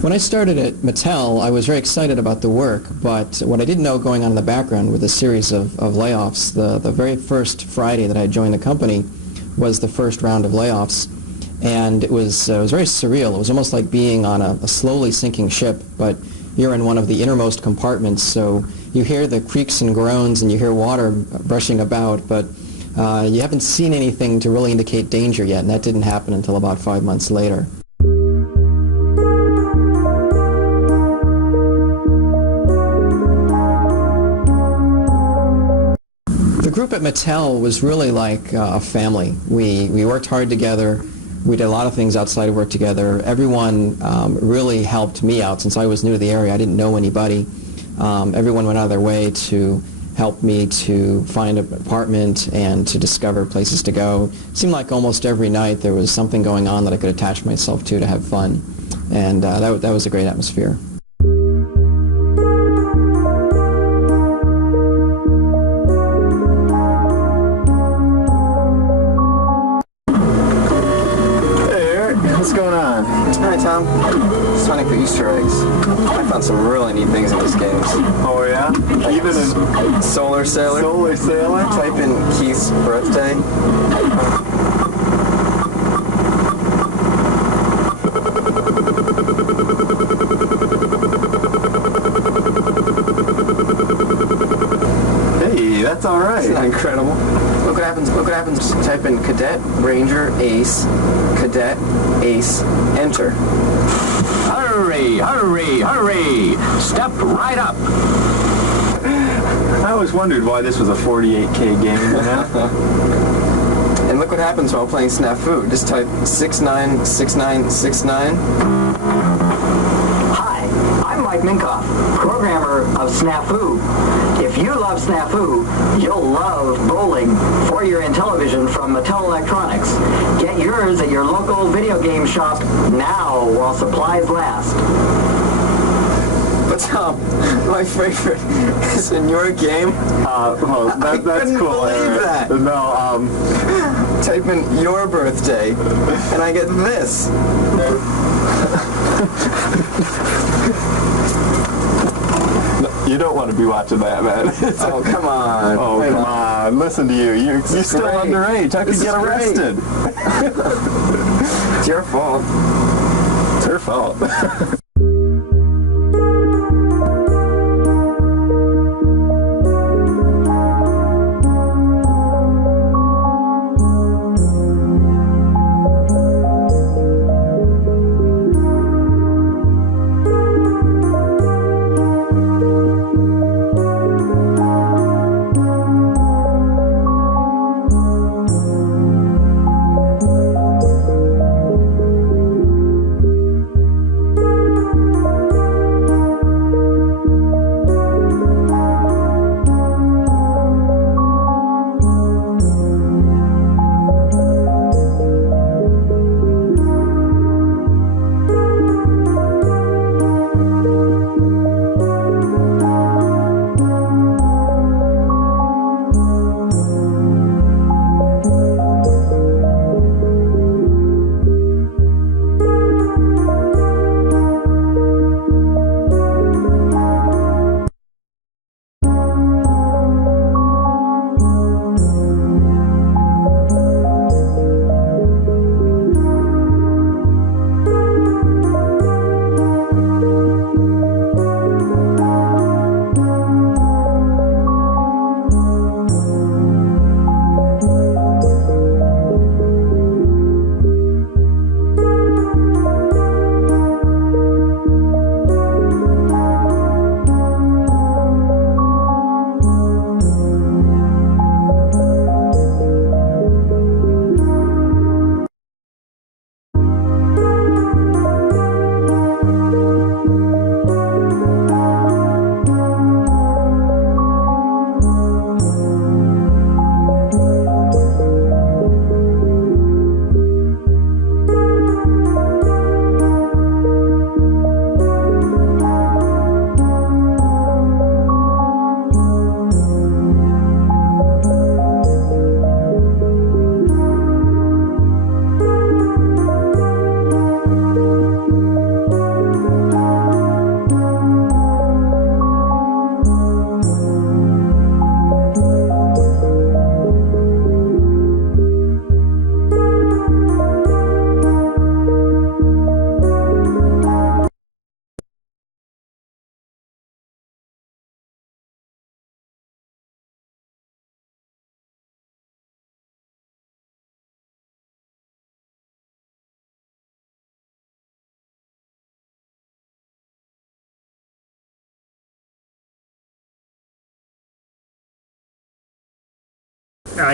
When I started at Mattel, I was very excited about the work, but what I didn't know going on in the background with a series of layoffs, the very first Friday that I joined the company was the first round of layoffs. And it was very surreal. It was almost like being on a slowly sinking ship, but you're in one of the innermost compartments, so you hear the creaks and groans and you hear water brushing about, but you haven't seen anything to really indicate danger yet, and that didn't happen until about 5 months later. The group at Mattel was really like a family. We worked hard together. We did a lot of things outside of work together. Everyone really helped me out. Since I was new to the area, I didn't know anybody. Everyone went out of their way to help me to find an apartment and to discover places to go. It seemed like almost every night there was something going on that I could attach myself to have fun. And that was a great atmosphere. Hi, Tom. Just hunting for Easter eggs. I found some really neat things in these games. Oh, yeah? Like even in Solar Sailor. Solar Sailor? Type in Keith's birthday. Hey, that's all right. Isn't that incredible? Look what happens. Look what happens. Type in Cadet, Ranger, Ace, Cadet, Ace, Enter. Hurry, hurry, hurry! Step right up! I always wondered why this was a 48K game, you know? And look what happens while playing SNAFU. Just type 696969. Hi, I'm Mike Minkoff, programmer of SNAFU. If you love SNAFU, you'll love bowling for your Intellivision from Mattel Electronics. Get yours at your local video game shop now while supplies last. But Tom, my favorite is in your game. Well, that's cool. I couldn't believe that. No, type in your birthday, and I get this. You don't want to be watching that, man. Oh, come on. Oh, come on. Listen to you. You're still great. underage. How could you get arrested? It's your fault. It's her fault.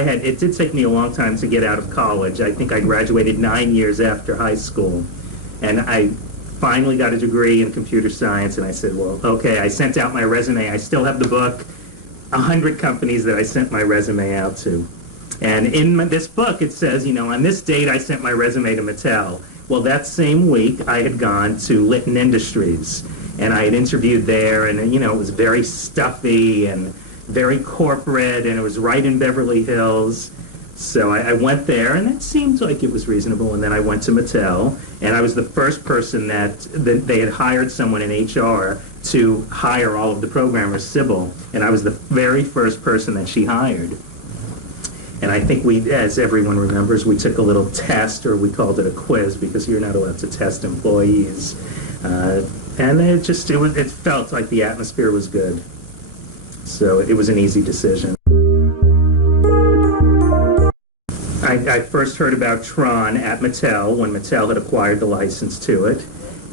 It did take me a long time to get out of college. I think I graduated 9 years after high school. And I finally got a degree in computer science, and I said, well, okay, I sent out my resume. I still have the book, 100 companies that I sent my resume out to. And in this book, it says, you know, on this date, I sent my resume to Mattel. Well, that same week, I had gone to Litton Industries, and I had interviewed there, and, you know, it was very stuffy and very corporate, and it was right in Beverly Hills. So I went there, and it seemed like it was reasonable, and then I went to Mattel, and I was the first person that they had hired someone in HR to hire all of the programmers, Sybil, and I was the very first person that she hired. And I think we, as everyone remembers, we took a little test, or we called it a quiz, because you're not allowed to test employees. And it felt like the atmosphere was good. So it was an easy decision. I first heard about Tron at Mattel when Mattel had acquired the license to it.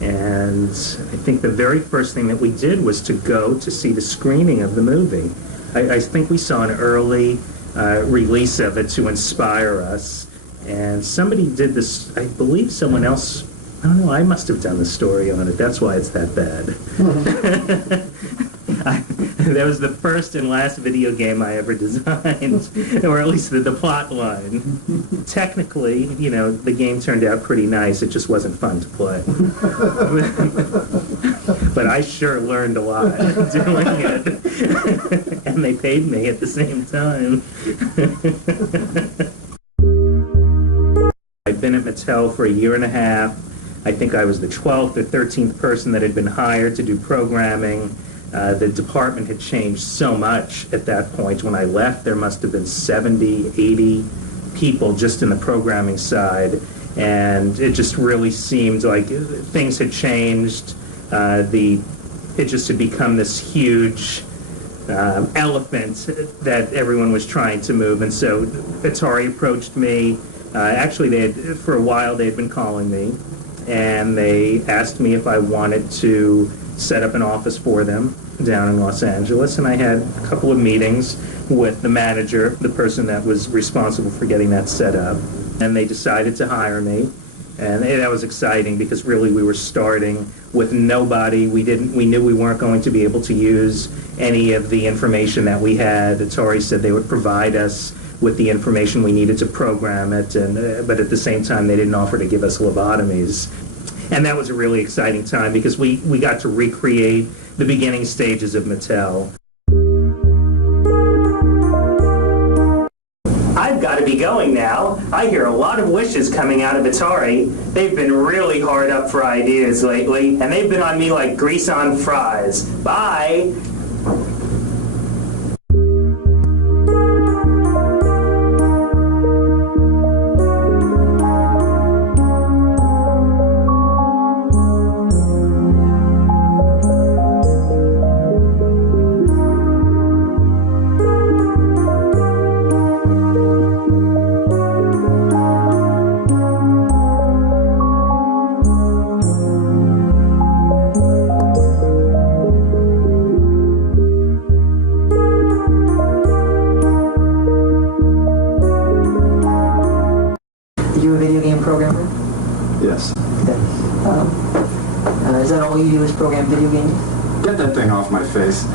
And I think the very first thing that we did was to go to see the screening of the movie. I think we saw an early release of it to inspire us. And somebody did this, I believe someone else I don't know, I must have done the story on it. That's why it's that bad. That was the first and last video game I ever designed, or at least the plot line. Technically, you know, the game turned out pretty nice. It just wasn't fun to play. But I sure learned a lot doing it. And they paid me at the same time. I'd been at Mattel for a year and a half. I think I was the 12th or 13th person that had been hired to do programming. The department had changed so much at that point. When I left, there must have been 70, 80 people just in the programming side, and it just really seemed like things had changed. It just had become this huge elephant that everyone was trying to move, and so Atari approached me. Actually, for a while they had been calling me, and they asked me if I wanted to set up an office for them down in Los Angeles, and I had a couple of meetings with the manager, the person that was responsible for getting that set up, and they decided to hire me. And that was exciting because really we were starting with nobody. We knew we weren't going to be able to use any of the information that we had. Atari said they would provide us with the information we needed to program it, but at the same time they didn't offer to give us lobotomies. And that was a really exciting time because we got to recreate the beginning stages of Mattel. I've got to be going now. I hear a lot of wishes coming out of Atari. They've been really hard up for ideas lately, and they've been on me like grease on fries. Bye! Is that all you do is program video games? Get that thing off my face.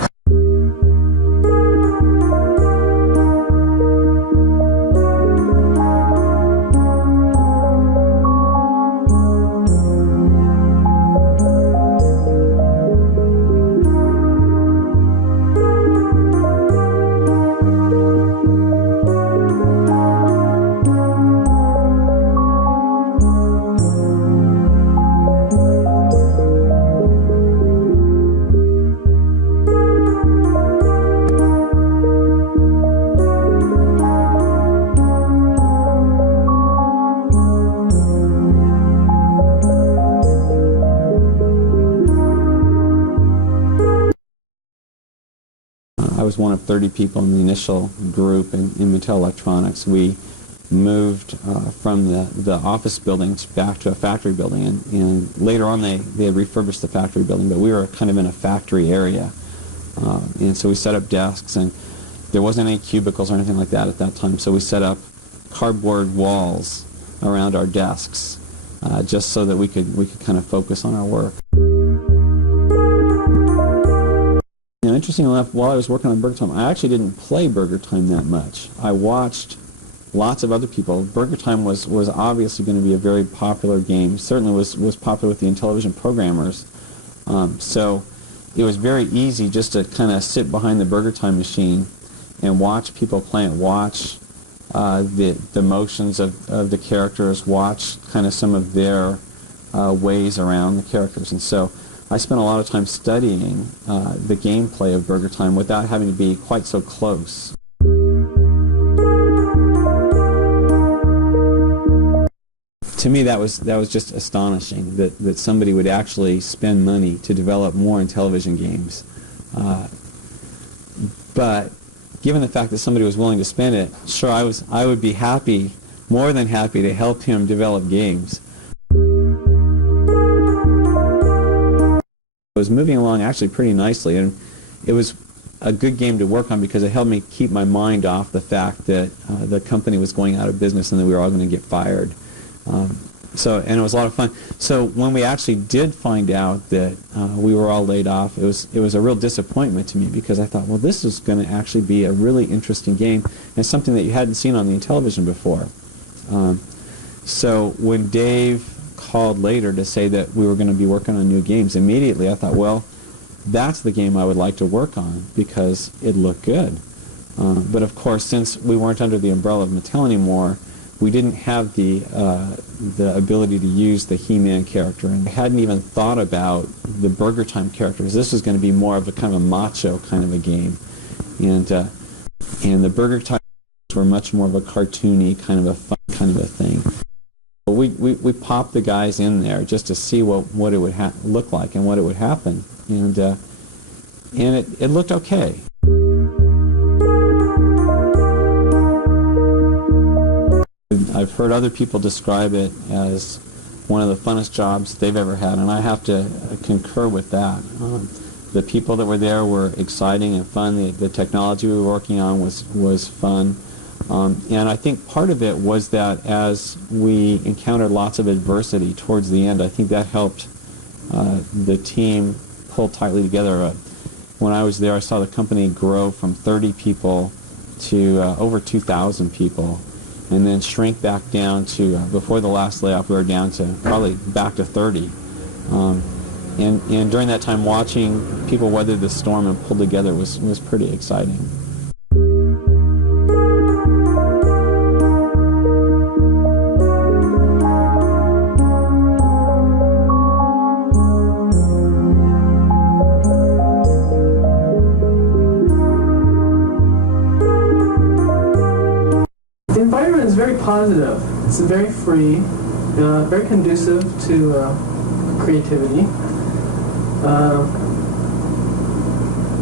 I was one of 30 people in the initial group in Mattel Electronics. We moved from the office buildings back to a factory building, and later on they had refurbished the factory building, but we were kind of in a factory area. And so we set up desks, and there wasn't any cubicles or anything like that at that time, so we set up cardboard walls around our desks just so that we could kind of focus on our work. You know, interestingly enough, while I was working on BURGERTIME, I actually didn't play BURGERTIME that much. I watched lots of other people. BURGERTIME was obviously going to be a very popular game. Certainly was popular with the Intellivision programmers. So it was very easy just to kind of sit behind the BURGERTIME machine and watch people play it, watch the motions of the characters, watch kind of some of their ways around the characters. And so I spent a lot of time studying the gameplay of BURGERTIME without having to be quite so close. To me, that was just astonishing that somebody would actually spend money to develop more Intellivision games. But given the fact that somebody was willing to spend it, sure, I would be happy, more than happy, to help him develop games. It was moving along actually pretty nicely, and it was a good game to work on because it helped me keep my mind off the fact that the company was going out of business and that we were all going to get fired. And it was a lot of fun. So when we actually did find out that we were all laid off, it was a real disappointment to me, because I thought, well, this is going to actually be a really interesting game and something that you hadn't seen on the Intellivision before. So when Dave called later to say that we were going to be working on new games, immediately I thought, well, that's the game I would like to work on because it looked good. But of course, since we weren't under the umbrella of Mattel anymore, we didn't have the ability to use the He-Man character, and we hadn't even thought about the BURGERTIME characters. This was going to be more of a kind of a macho kind of a game, and the BURGERTIME were much more of a cartoony kind of a fun kind of a thing. We popped the guys in there just to see what it would look like and what it would happen, and it looked okay. I've heard other people describe it as one of the funnest jobs they've ever had, and I have to concur with that. The people that were there were exciting and fun. The technology we were working on was fun. And I think part of it was that as we encountered lots of adversity towards the end, I think that helped the team pull tightly together. When I was there, I saw the company grow from 30 people to over 2,000 people, and then shrink back down to, before the last layoff, we were down to probably back to 30. And during that time, watching people weather the storm and pull together was pretty exciting. Very positive. It's very free, very conducive to creativity.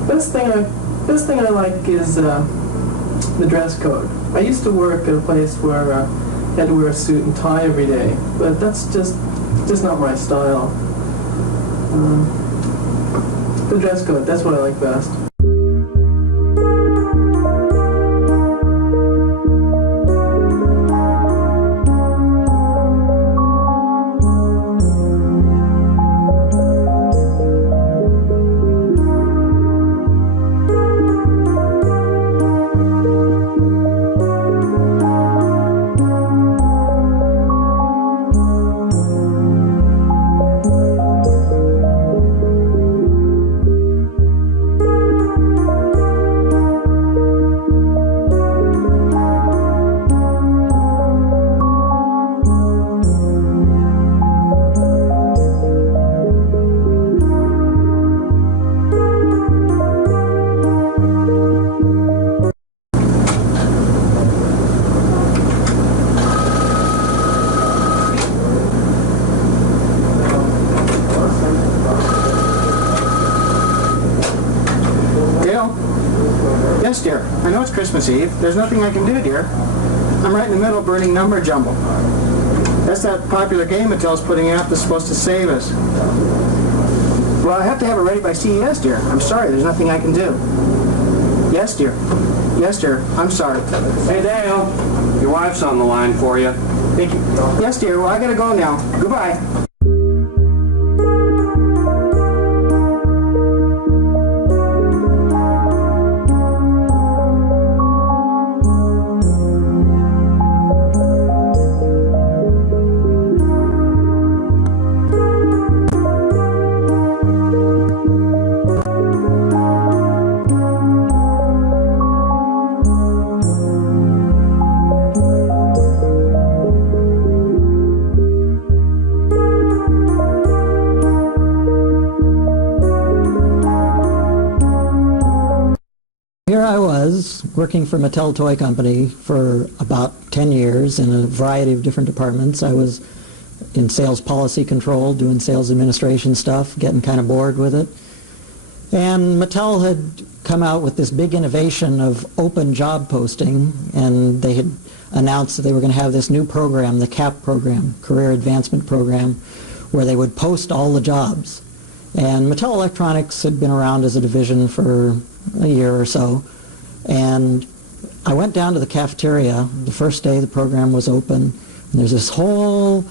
Best thing I like is the dress code. I used to work at a place where I had to wear a suit and tie every day, but that's just not my style. The dress code, that's what I like best. Yes, dear. I know it's Christmas Eve. There's nothing I can do, dear. I'm right in the middle of burning number jumble. That's that popular game Mattel's putting out that's supposed to save us. Well, I have to have it ready by CES, dear. I'm sorry. There's nothing I can do. Yes, dear. Yes, dear. I'm sorry. Hey, Dale. Your wife's on the line for you. Thank you. Yes, dear. Well, I gotta go now. Goodbye. Here I was working for Mattel Toy Company for about 10 years in a variety of different departments. I was in sales policy control, doing sales administration stuff, getting kind of bored with it. And Mattel had come out with this big innovation of open job posting, and they had announced that they were going to have this new program, the CAP program, Career Advancement Program, where they would post all the jobs. And Mattel Electronics had been around as a division for a year or so, and I went down to the cafeteria the first day the program was open, and there's this whole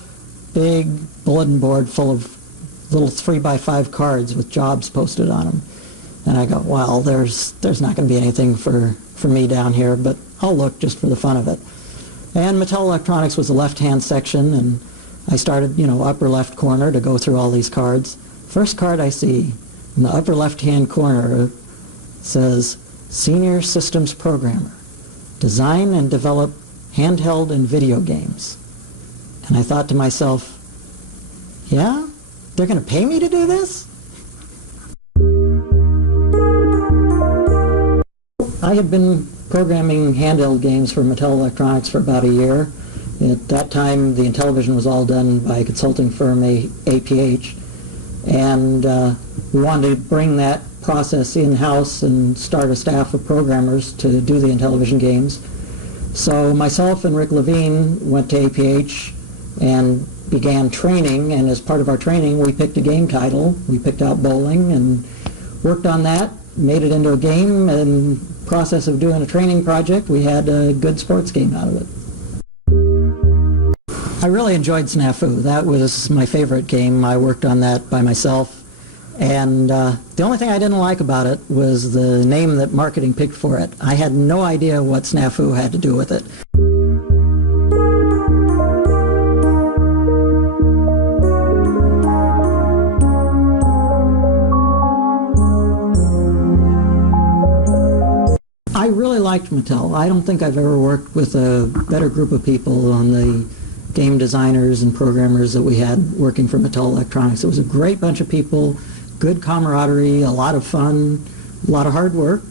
big bulletin board full of little 3x5 cards with jobs posted on them. And I go, well, there's not going to be anything for me down here, but I'll look just for the fun of it. And Mattel Electronics was the left-hand section, and I started, upper left corner to go through all these cards. First card I see in the upper left-hand corner says, Senior Systems Programmer, Design and Develop Handheld and Video Games. And I thought to myself, yeah? They're going to pay me to do this? I had been programming handheld games for Mattel Electronics for about a year. At that time, the Intellivision was all done by a consulting firm, APH, and we wanted to bring that process in-house and start a staff of programmers to do the Intellivision games. So myself and Rick Levine went to APH and began training, and as part of our training, we picked a game title. We picked out bowling and worked on that, made it into a game, and process of doing a training project, we had a good sports game out of it. I really enjoyed SNAFU. That was my favorite game. I worked on that by myself, and the only thing I didn't like about it was the name that marketing picked for it. I had no idea what SNAFU had to do with it. I really liked Mattel. I don't think I've ever worked with a better group of people on the game designers and programmers that we had working for Mattel Electronics. It was a great bunch of people, good camaraderie, a lot of fun, a lot of hard work.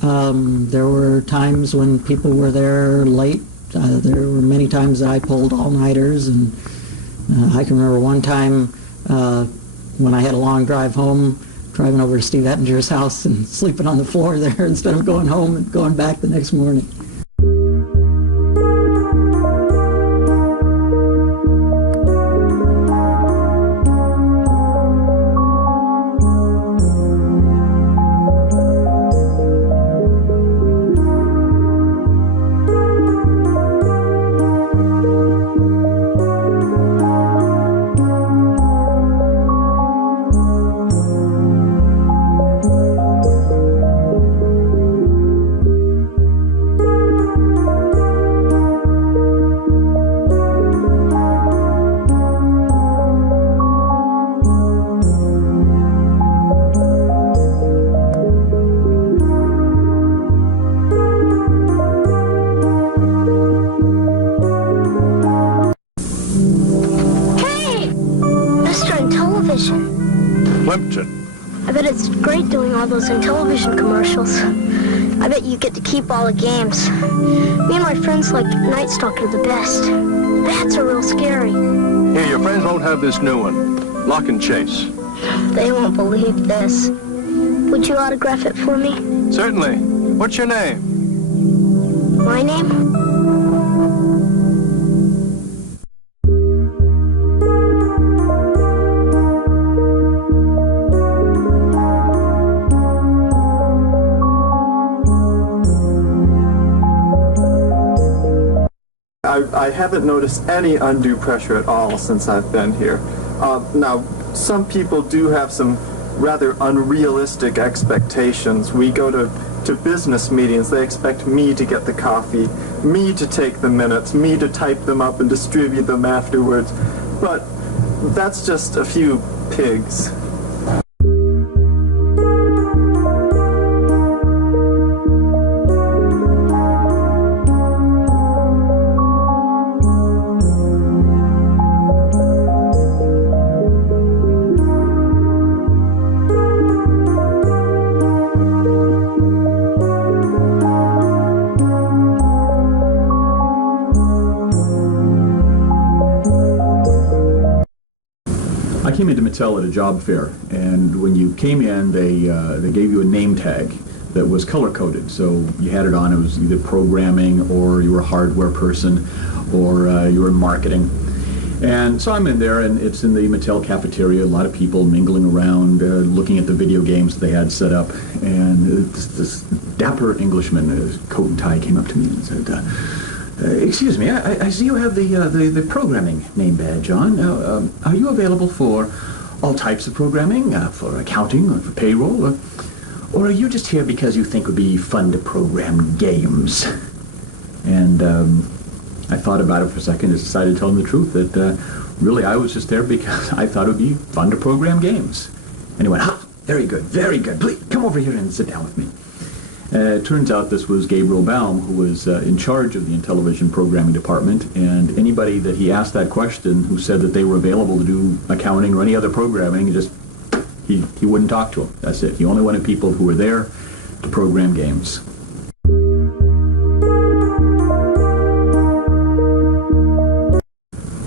There were times when people were there late. There were many times that I pulled all-nighters, and I can remember one time when I had a long drive home, driving over to Steve Ettinger's house and sleeping on the floor there instead of going home and going back the next morning. I bet it's great doing all those Intellivision commercials. I bet you get to keep all the games. Me and my friends like Night Stalker the best. Bats are real scary. Here, your friends won't have this new one. Lock and Chase. They won't believe this. Would you autograph it for me? Certainly. What's your name? My name? I haven't noticed any undue pressure at all since I've been here. Now, some people do have some rather unrealistic expectations. We go to business meetings. They expect me to get the coffee, me to take the minutes, me to type them up and distribute them afterwards. But that's just a few pigs. I came into Mattel at a job fair, and when you came in, they gave you a name tag that was color-coded. So you had it on. It was either programming, or you were a hardware person, or you were in marketing. And so I'm in there, and it's in the Mattel cafeteria, a lot of people mingling around, looking at the video games that they had set up. And this dapper Englishman, coat and tie, came up to me and said, Excuse me, I see you have the programming name badge on. Now, are you available for all types of programming, for accounting, or for payroll, or are you just here because you think it would be fun to program games? And I thought about it for a second and decided to tell him the truth, that really I was just there because I thought it would be fun to program games. And he went, "Ah, very good, please come over here and sit down with me." It turns out this was Gabriel Baum, who was in charge of the Intellivision programming department, and anybody that he asked that question who said that they were available to do accounting or any other programming, he wouldn't talk to them. That's it. He only wanted people who were there to program games.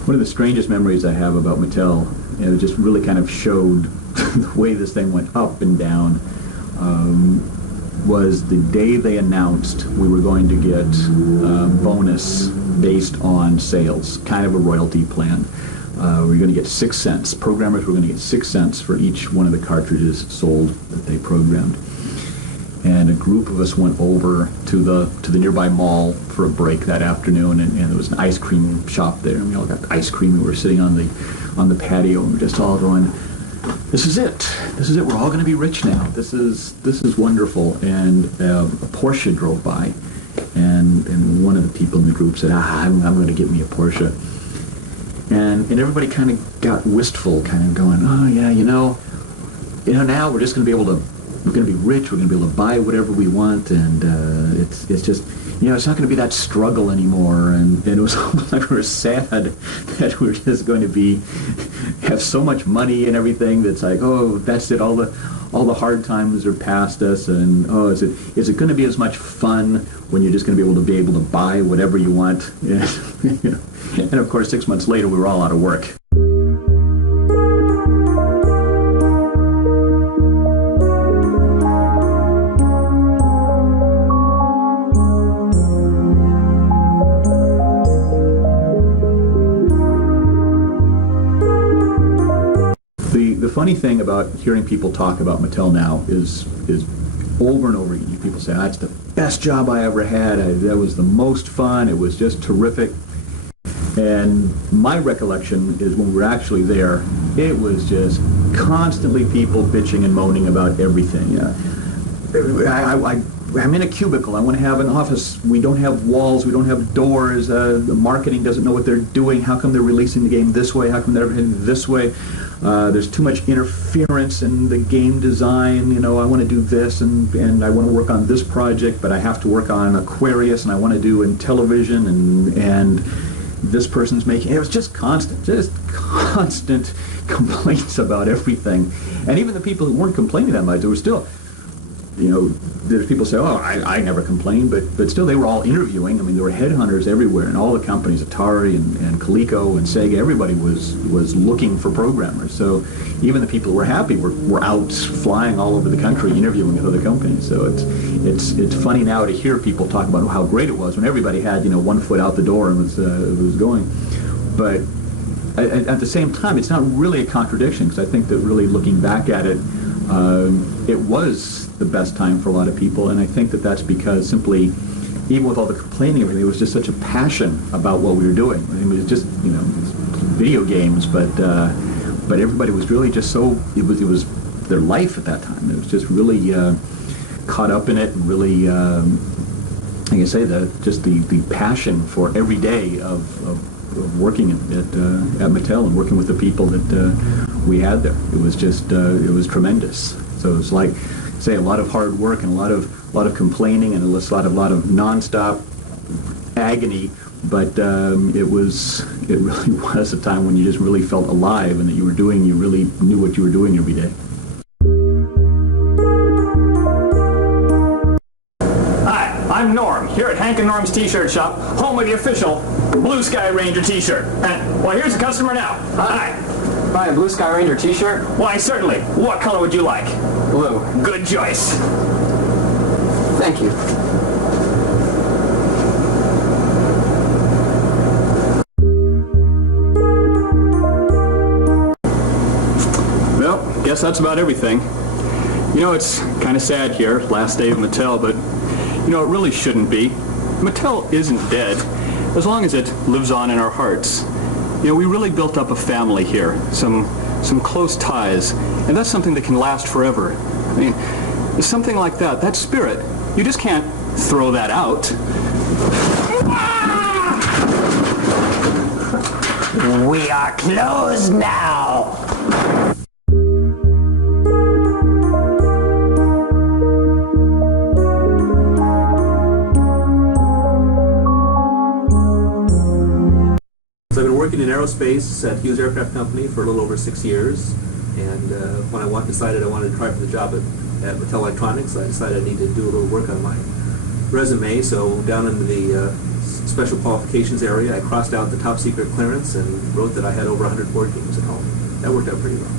One of the strangest memories I have about Mattel, and it just really kind of showed the way this thing went up and down, was the day they announced we were going to get bonus based on sales, kind of a royalty plan. We were going to get 6 cents. Programmers were going to get 6 cents for each one of the cartridges sold that they programmed. And a group of us went over to the nearby mall for a break that afternoon, and there was an ice cream shop there, and we all got ice cream. We were sitting on the patio, and we were just all going, "This is it. This is it. We're all going to be rich now. This is wonderful." And a Porsche drove by, and one of the people in the group said, I'm going to get me a Porsche." And everybody kind of got wistful, kind of going, "Oh yeah, now we're just going to be able to. We're going to be rich. We're going to be able to buy whatever we want, and it's just, it's not going to be that struggle anymore." And it was almost like we were sad that we're just going to have so much money and everything that's like, oh, that's it. All the hard times are past us, and oh, is it going to be as much fun when you're just going to be able to buy whatever you want? And of course, 6 months later, we were all out of work. The funny thing about hearing people talk about Mattel now is over and over again, people say, "That's the best job I ever had. That was the most fun. It was just terrific." And my recollection is when we were actually there, it was just constantly people bitching and moaning about everything. I'm in a cubicle. I want to have an office. We don't have walls. We don't have doors. The marketing doesn't know what they're doing. How come they're releasing the game this way? How come they're heading this way? There's too much interference in the game design. I want to do this, and I want to work on this project, but I have to work on Aquarius, and I want to do Intellivision, and this person's making. It was just constant complaints about everything. And even the people who weren't complaining that much, there were still, there's people say, "Oh, I never complained," but still they were all interviewing. I mean, there were headhunters everywhere, and all the companies, Atari and Coleco and Sega, everybody was looking for programmers. So even the people who were happy were out flying all over the country interviewing with other companies. So it's funny now to hear people talk about how great it was when everybody had 1 foot out the door and was going. But at the same time, it's not really a contradiction, because I think that really looking back at it, it was the best time for a lot of people, and I think that that's because simply, even with all the complaining and everything, there was just such a passion about what we were doing. I mean, it was just, video games, but everybody was really just so, it was their life at that time. It was just really caught up in it, and really, like I say, the passion for every day of working at Mattel and working with the people that we had there. It was just, it was tremendous. So it's like, say, a lot of hard work and a lot of complaining and a lot of nonstop agony, but it really was a time when you just really felt alive, and that you really knew what you were doing every day. Hi, I'm Norm, here at Hank and Norm's T-shirt shop, home of the official Blue Sky Ranger T-shirt. And, well, here's a customer now. Hi. Buy a Blue Sky Ranger T-shirt? Why, certainly. What color would you like? Blue. Good choice. Thank you. Well, guess that's about everything. It's kind of sad here, last day of Mattel, but, it really shouldn't be. Mattel isn't dead. as long as it lives on in our hearts. You know, we really built up a family here, some close ties, and that's something that can last forever. I mean, something like that, that spirit, you just can't throw that out. We are closed now. So I've been working in aerospace at Hughes Aircraft Company for a little over 6 years, and when I decided I wanted to try for the job at Mattel Electronics, I decided I needed to do a little work on my resume. So down in the special qualifications area, I crossed out the top secret clearance and wrote that I had over 100 board games at home. That worked out pretty well.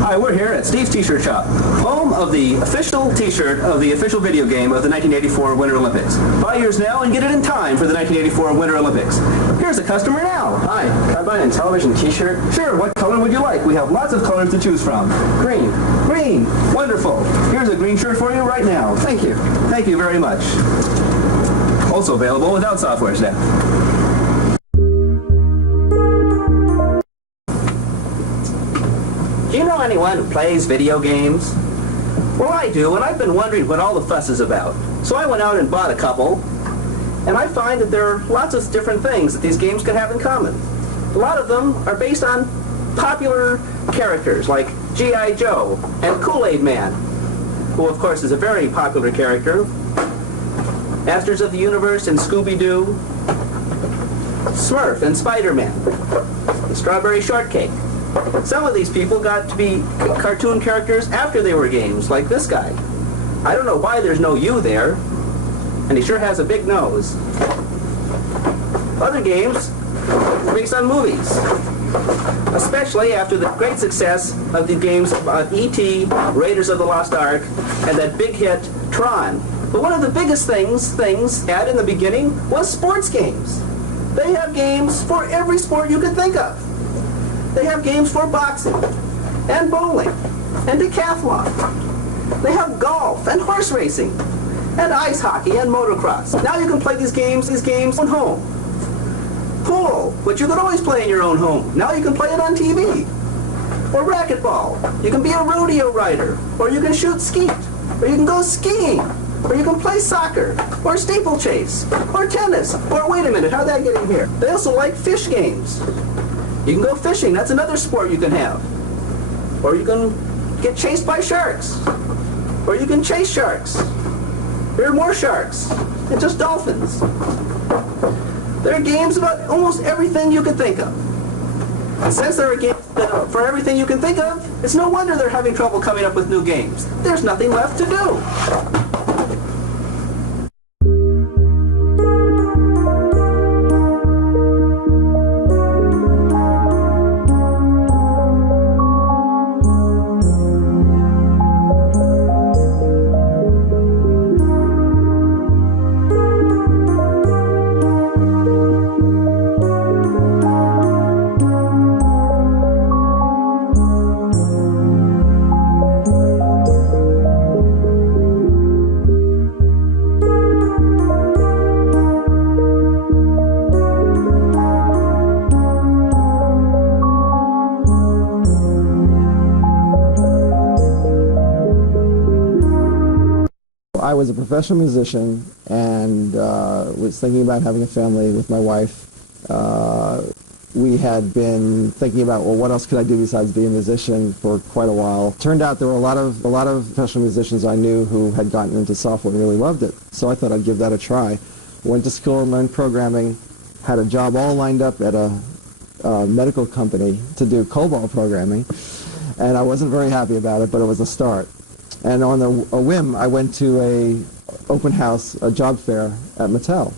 Hi, we're here at Steve's T-Shirt Shop, home of the official T-shirt of the official video game of the 1984 Winter Olympics. Buy yours now and get it in time for the 1984 Winter Olympics. Here's a customer now. Hi, can I buy an Intellivision T-shirt? Sure, what color would you like? We have lots of colors to choose from. Green. Green. Wonderful. Here's a green shirt for you right now. Thank you. Thank you very much. Also available without software staff. Do you know anyone who plays video games? Well, I do, and I've been wondering what all the fuss is about. So I went out and bought a couple, and I find that there are lots of different things that these games can have in common. A lot of them are based on popular characters like G.I. Joe and Kool-Aid Man, who of course is a very popular character, Masters of the Universe and Scooby-Doo, Smurf and Spider-Man, and Strawberry Shortcake. Some of these people got to be cartoon characters after they were games, like this guy. I don't know why there's no U there, and he sure has a big nose. Other games are based on movies, especially after the great success of the games E.T., Raiders of the Lost Ark, and that big hit, Tron. But one of the biggest things had in the beginning was sports games. They have games for every sport you could think of. They have games for boxing, and bowling, and decathlon. They have golf, and horse racing, and ice hockey, and motocross. Now you can play these games at home. Pool, which you could always play in your own home. Now you can play it on TV. Or racquetball. You can be a rodeo rider, or you can shoot skeet, or you can go skiing, or you can play soccer, or steeplechase, or tennis, or wait a minute, how'd that get in here? They also like fish games. You can go fishing, that's another sport you can have. Or you can get chased by sharks. Or you can chase sharks. There are more sharks, and just dolphins. There are games about almost everything you could think of. And since there are games for everything you can think of, it's no wonder they're having trouble coming up with new games. There's nothing left to do. I was a professional musician and was thinking about having a family with my wife. We had been thinking about, well, what else could I do besides be a musician for quite a while. Turned out there were a lot of professional musicians I knew who had gotten into software and really loved it. So I thought I'd give that a try. Went to school and learned programming, had a job all lined up at a medical company to do COBOL programming, and I wasn't very happy about it, but it was a start. And on a whim, I went to a open house, a job fair at Mattel.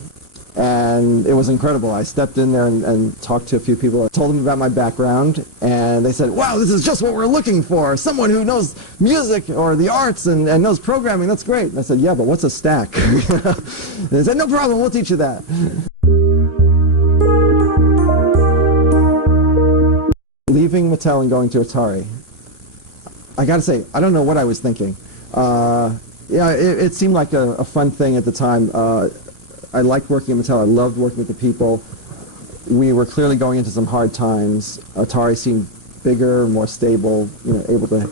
And it was incredible. I stepped in there and talked to a few people. I told them about my background, and they said, wow, this is just what we're looking for. Someone who knows music or the arts and knows programming. That's great. And I said, yeah, but what's a stack? And they said, no problem, we'll teach you that. Leaving Mattel and going to Atari, I got to say, I don't know what I was thinking. Yeah, it seemed like a fun thing at the time. I liked working at Mattel. I loved working with the people. We were clearly going into some hard times. Atari seemed bigger, more stable, able to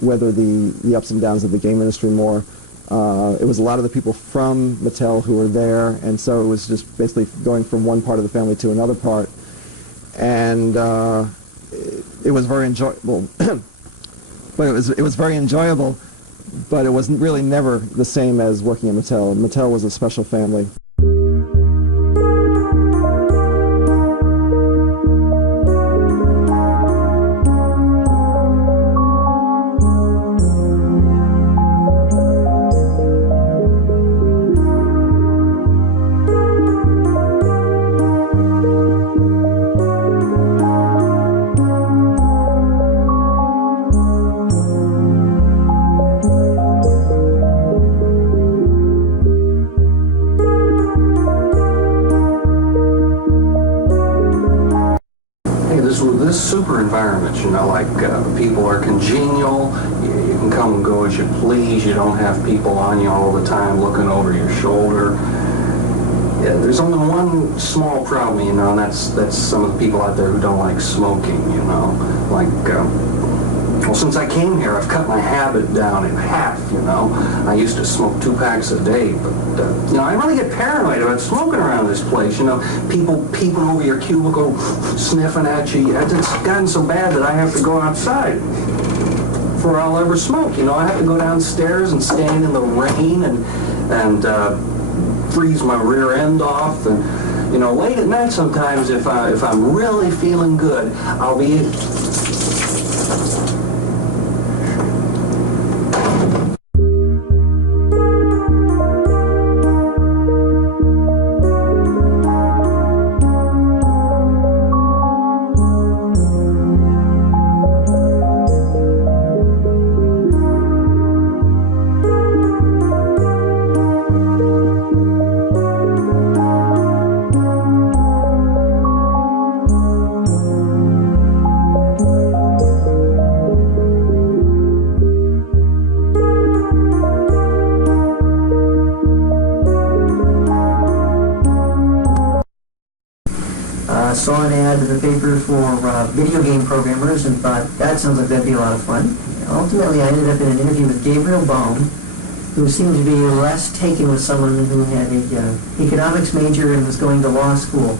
weather the ups and downs of the game industry more. It was a lot of the people from Mattel who were there, and so it was just basically going from one part of the family to another part. And it was very enjoyable. But it was very enjoyable, but it was really never the same as working at Mattel. Mattel was a special family. Super environment, like people are congenial, you can come and go as you please, you don't have people on you all the time looking over your shoulder. Yeah, there's only one small problem, and that's some of the people out there who don't like smoking, like, well, since I came here, I've cut my habit down in half, I used to smoke 2 packs a day, but, I really get paranoid about smoking around this place, people peeping over your cubicle, sniffing at you. It's gotten so bad that I have to go outside before I'll ever smoke, I have to go downstairs and stand in the rain and freeze my rear end off, and, late at night sometimes if I'm really feeling good, I'll be... Saw an ad in the paper for video game programmers and thought, that sounds like that'd be a lot of fun. Ultimately, I ended up in an interview with Gabriel Baum, who seemed to be less taken with someone who had an economics major and was going to law school.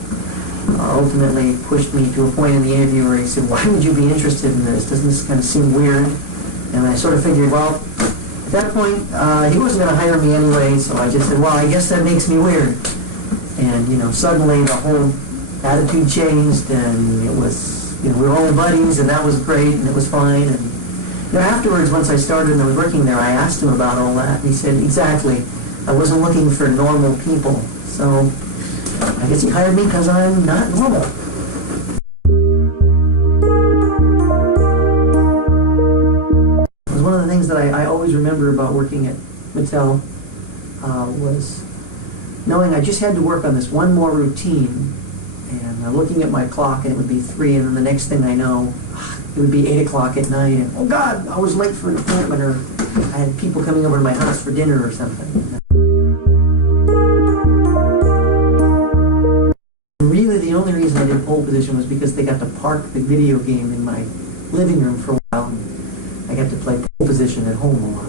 Ultimately pushed me to a point in the interview where he said, why would you be interested in this? Doesn't this kind of seem weird? And I sort of figured, well, at that point, he wasn't going to hire me anyway, so I just said, well, I guess that makes me weird. And, suddenly the whole attitude changed, and it was, we were all buddies, and that was great, and it was fine. And afterwards, once I started and I was working there, I asked him about all that, and he said, exactly, I wasn't looking for normal people. So I guess he hired me because I'm not normal. It was one of the things that I always remember about working at Mattel was knowing I just had to work on this one more routine, and looking at my clock, and it would be 3, and then the next thing I know, it would be 8 o'clock at night, and oh God, I was late for an appointment, or I had people coming over to my house for dinner or something. Really, the only reason I did pole position was because they got to park the video game in my living room for a while, and I got to play pole position at home a lot.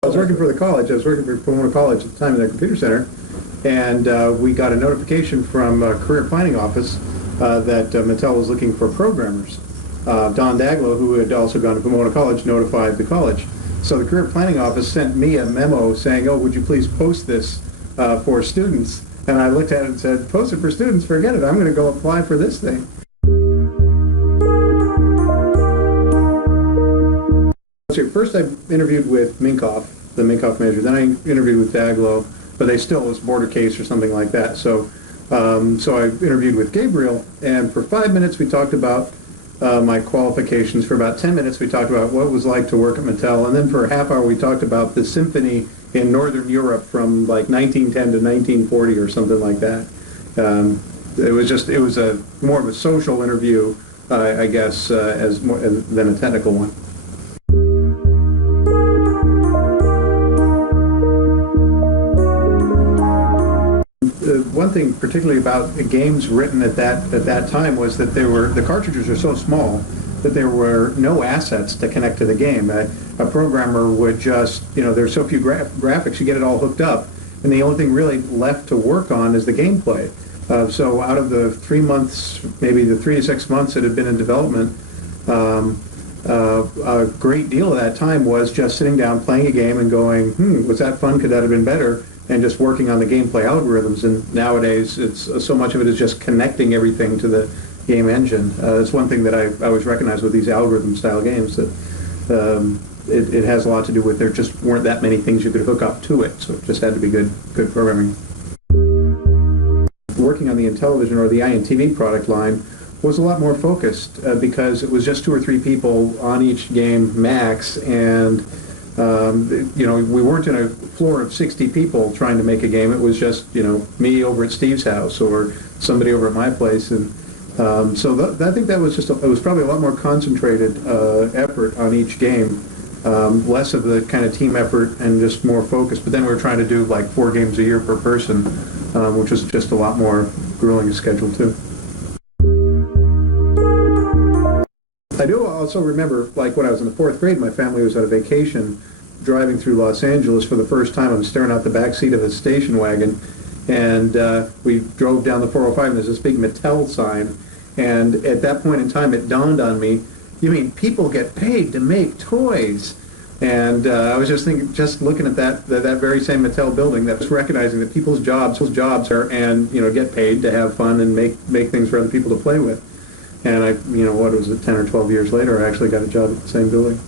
I was working for the college. I was working for Pomona College at the time in their computer center, and we got a notification from a career planning office that Mattel was looking for programmers. Don Daglow, who had also gone to Pomona College, notified the college. So the career planning office sent me a memo saying, oh, would you please post this for students? And I looked at it and said, post it for students? Forget it. I'm going to go apply for this thing. First I interviewed with Minkoff, the Minkoff manager. Then I interviewed with Daglow, but they still was border case or something like that. So I interviewed with Gabriel, and for 5 minutes we talked about my qualifications. For about 10 minutes, we talked about what it was like to work at Mattel, and then for a half hour, we talked about the symphony in Northern Europe from like 1910 to 1940 or something like that. It was a more of a social interview, I guess, than a technical one. One thing particularly about the games written at that time was that the cartridges are so small that there were no assets to connect to the game. A programmer would just, there's so few graphics, you get it all hooked up, and the only thing really left to work on is the gameplay. So out of the 3 months, maybe the 3 to 6 months that had been in development, a great deal of that time was just sitting down, playing a game, and going, was that fun? Could that have been better? And just working on the gameplay algorithms. And nowadays, it's so much of it is just connecting everything to the game engine. It's one thing that I always recognize with these algorithm-style games, that it has a lot to do with there just weren't that many things you could hook up to it, so it just had to be good programming. Working on the Intellivision or the INTV product line was a lot more focused because it was just 2 or 3 people on each game max, and we weren't in a floor of 60 people trying to make a game. It was just, me over at Steve's house or somebody over at my place. And I think that was it was probably a lot more concentrated effort on each game, less of the kind of team effort and just more focused. But then we were trying to do like 4 games a year per person, which was just a lot more grueling schedule too. I do also remember, like when I was in the 4th grade, my family was on a vacation driving through Los Angeles for the first time. I'm staring out the back seat of a station wagon, and we drove down the 405, and there's this big Mattel sign. And at that point in time, it dawned on me, you mean people get paid to make toys? And I was just looking at that very same Mattel building, that was recognizing that people's jobs are, and get paid to have fun and make things for other people to play with. And what was it, 10 or 12 years later, I actually got a job at the same building.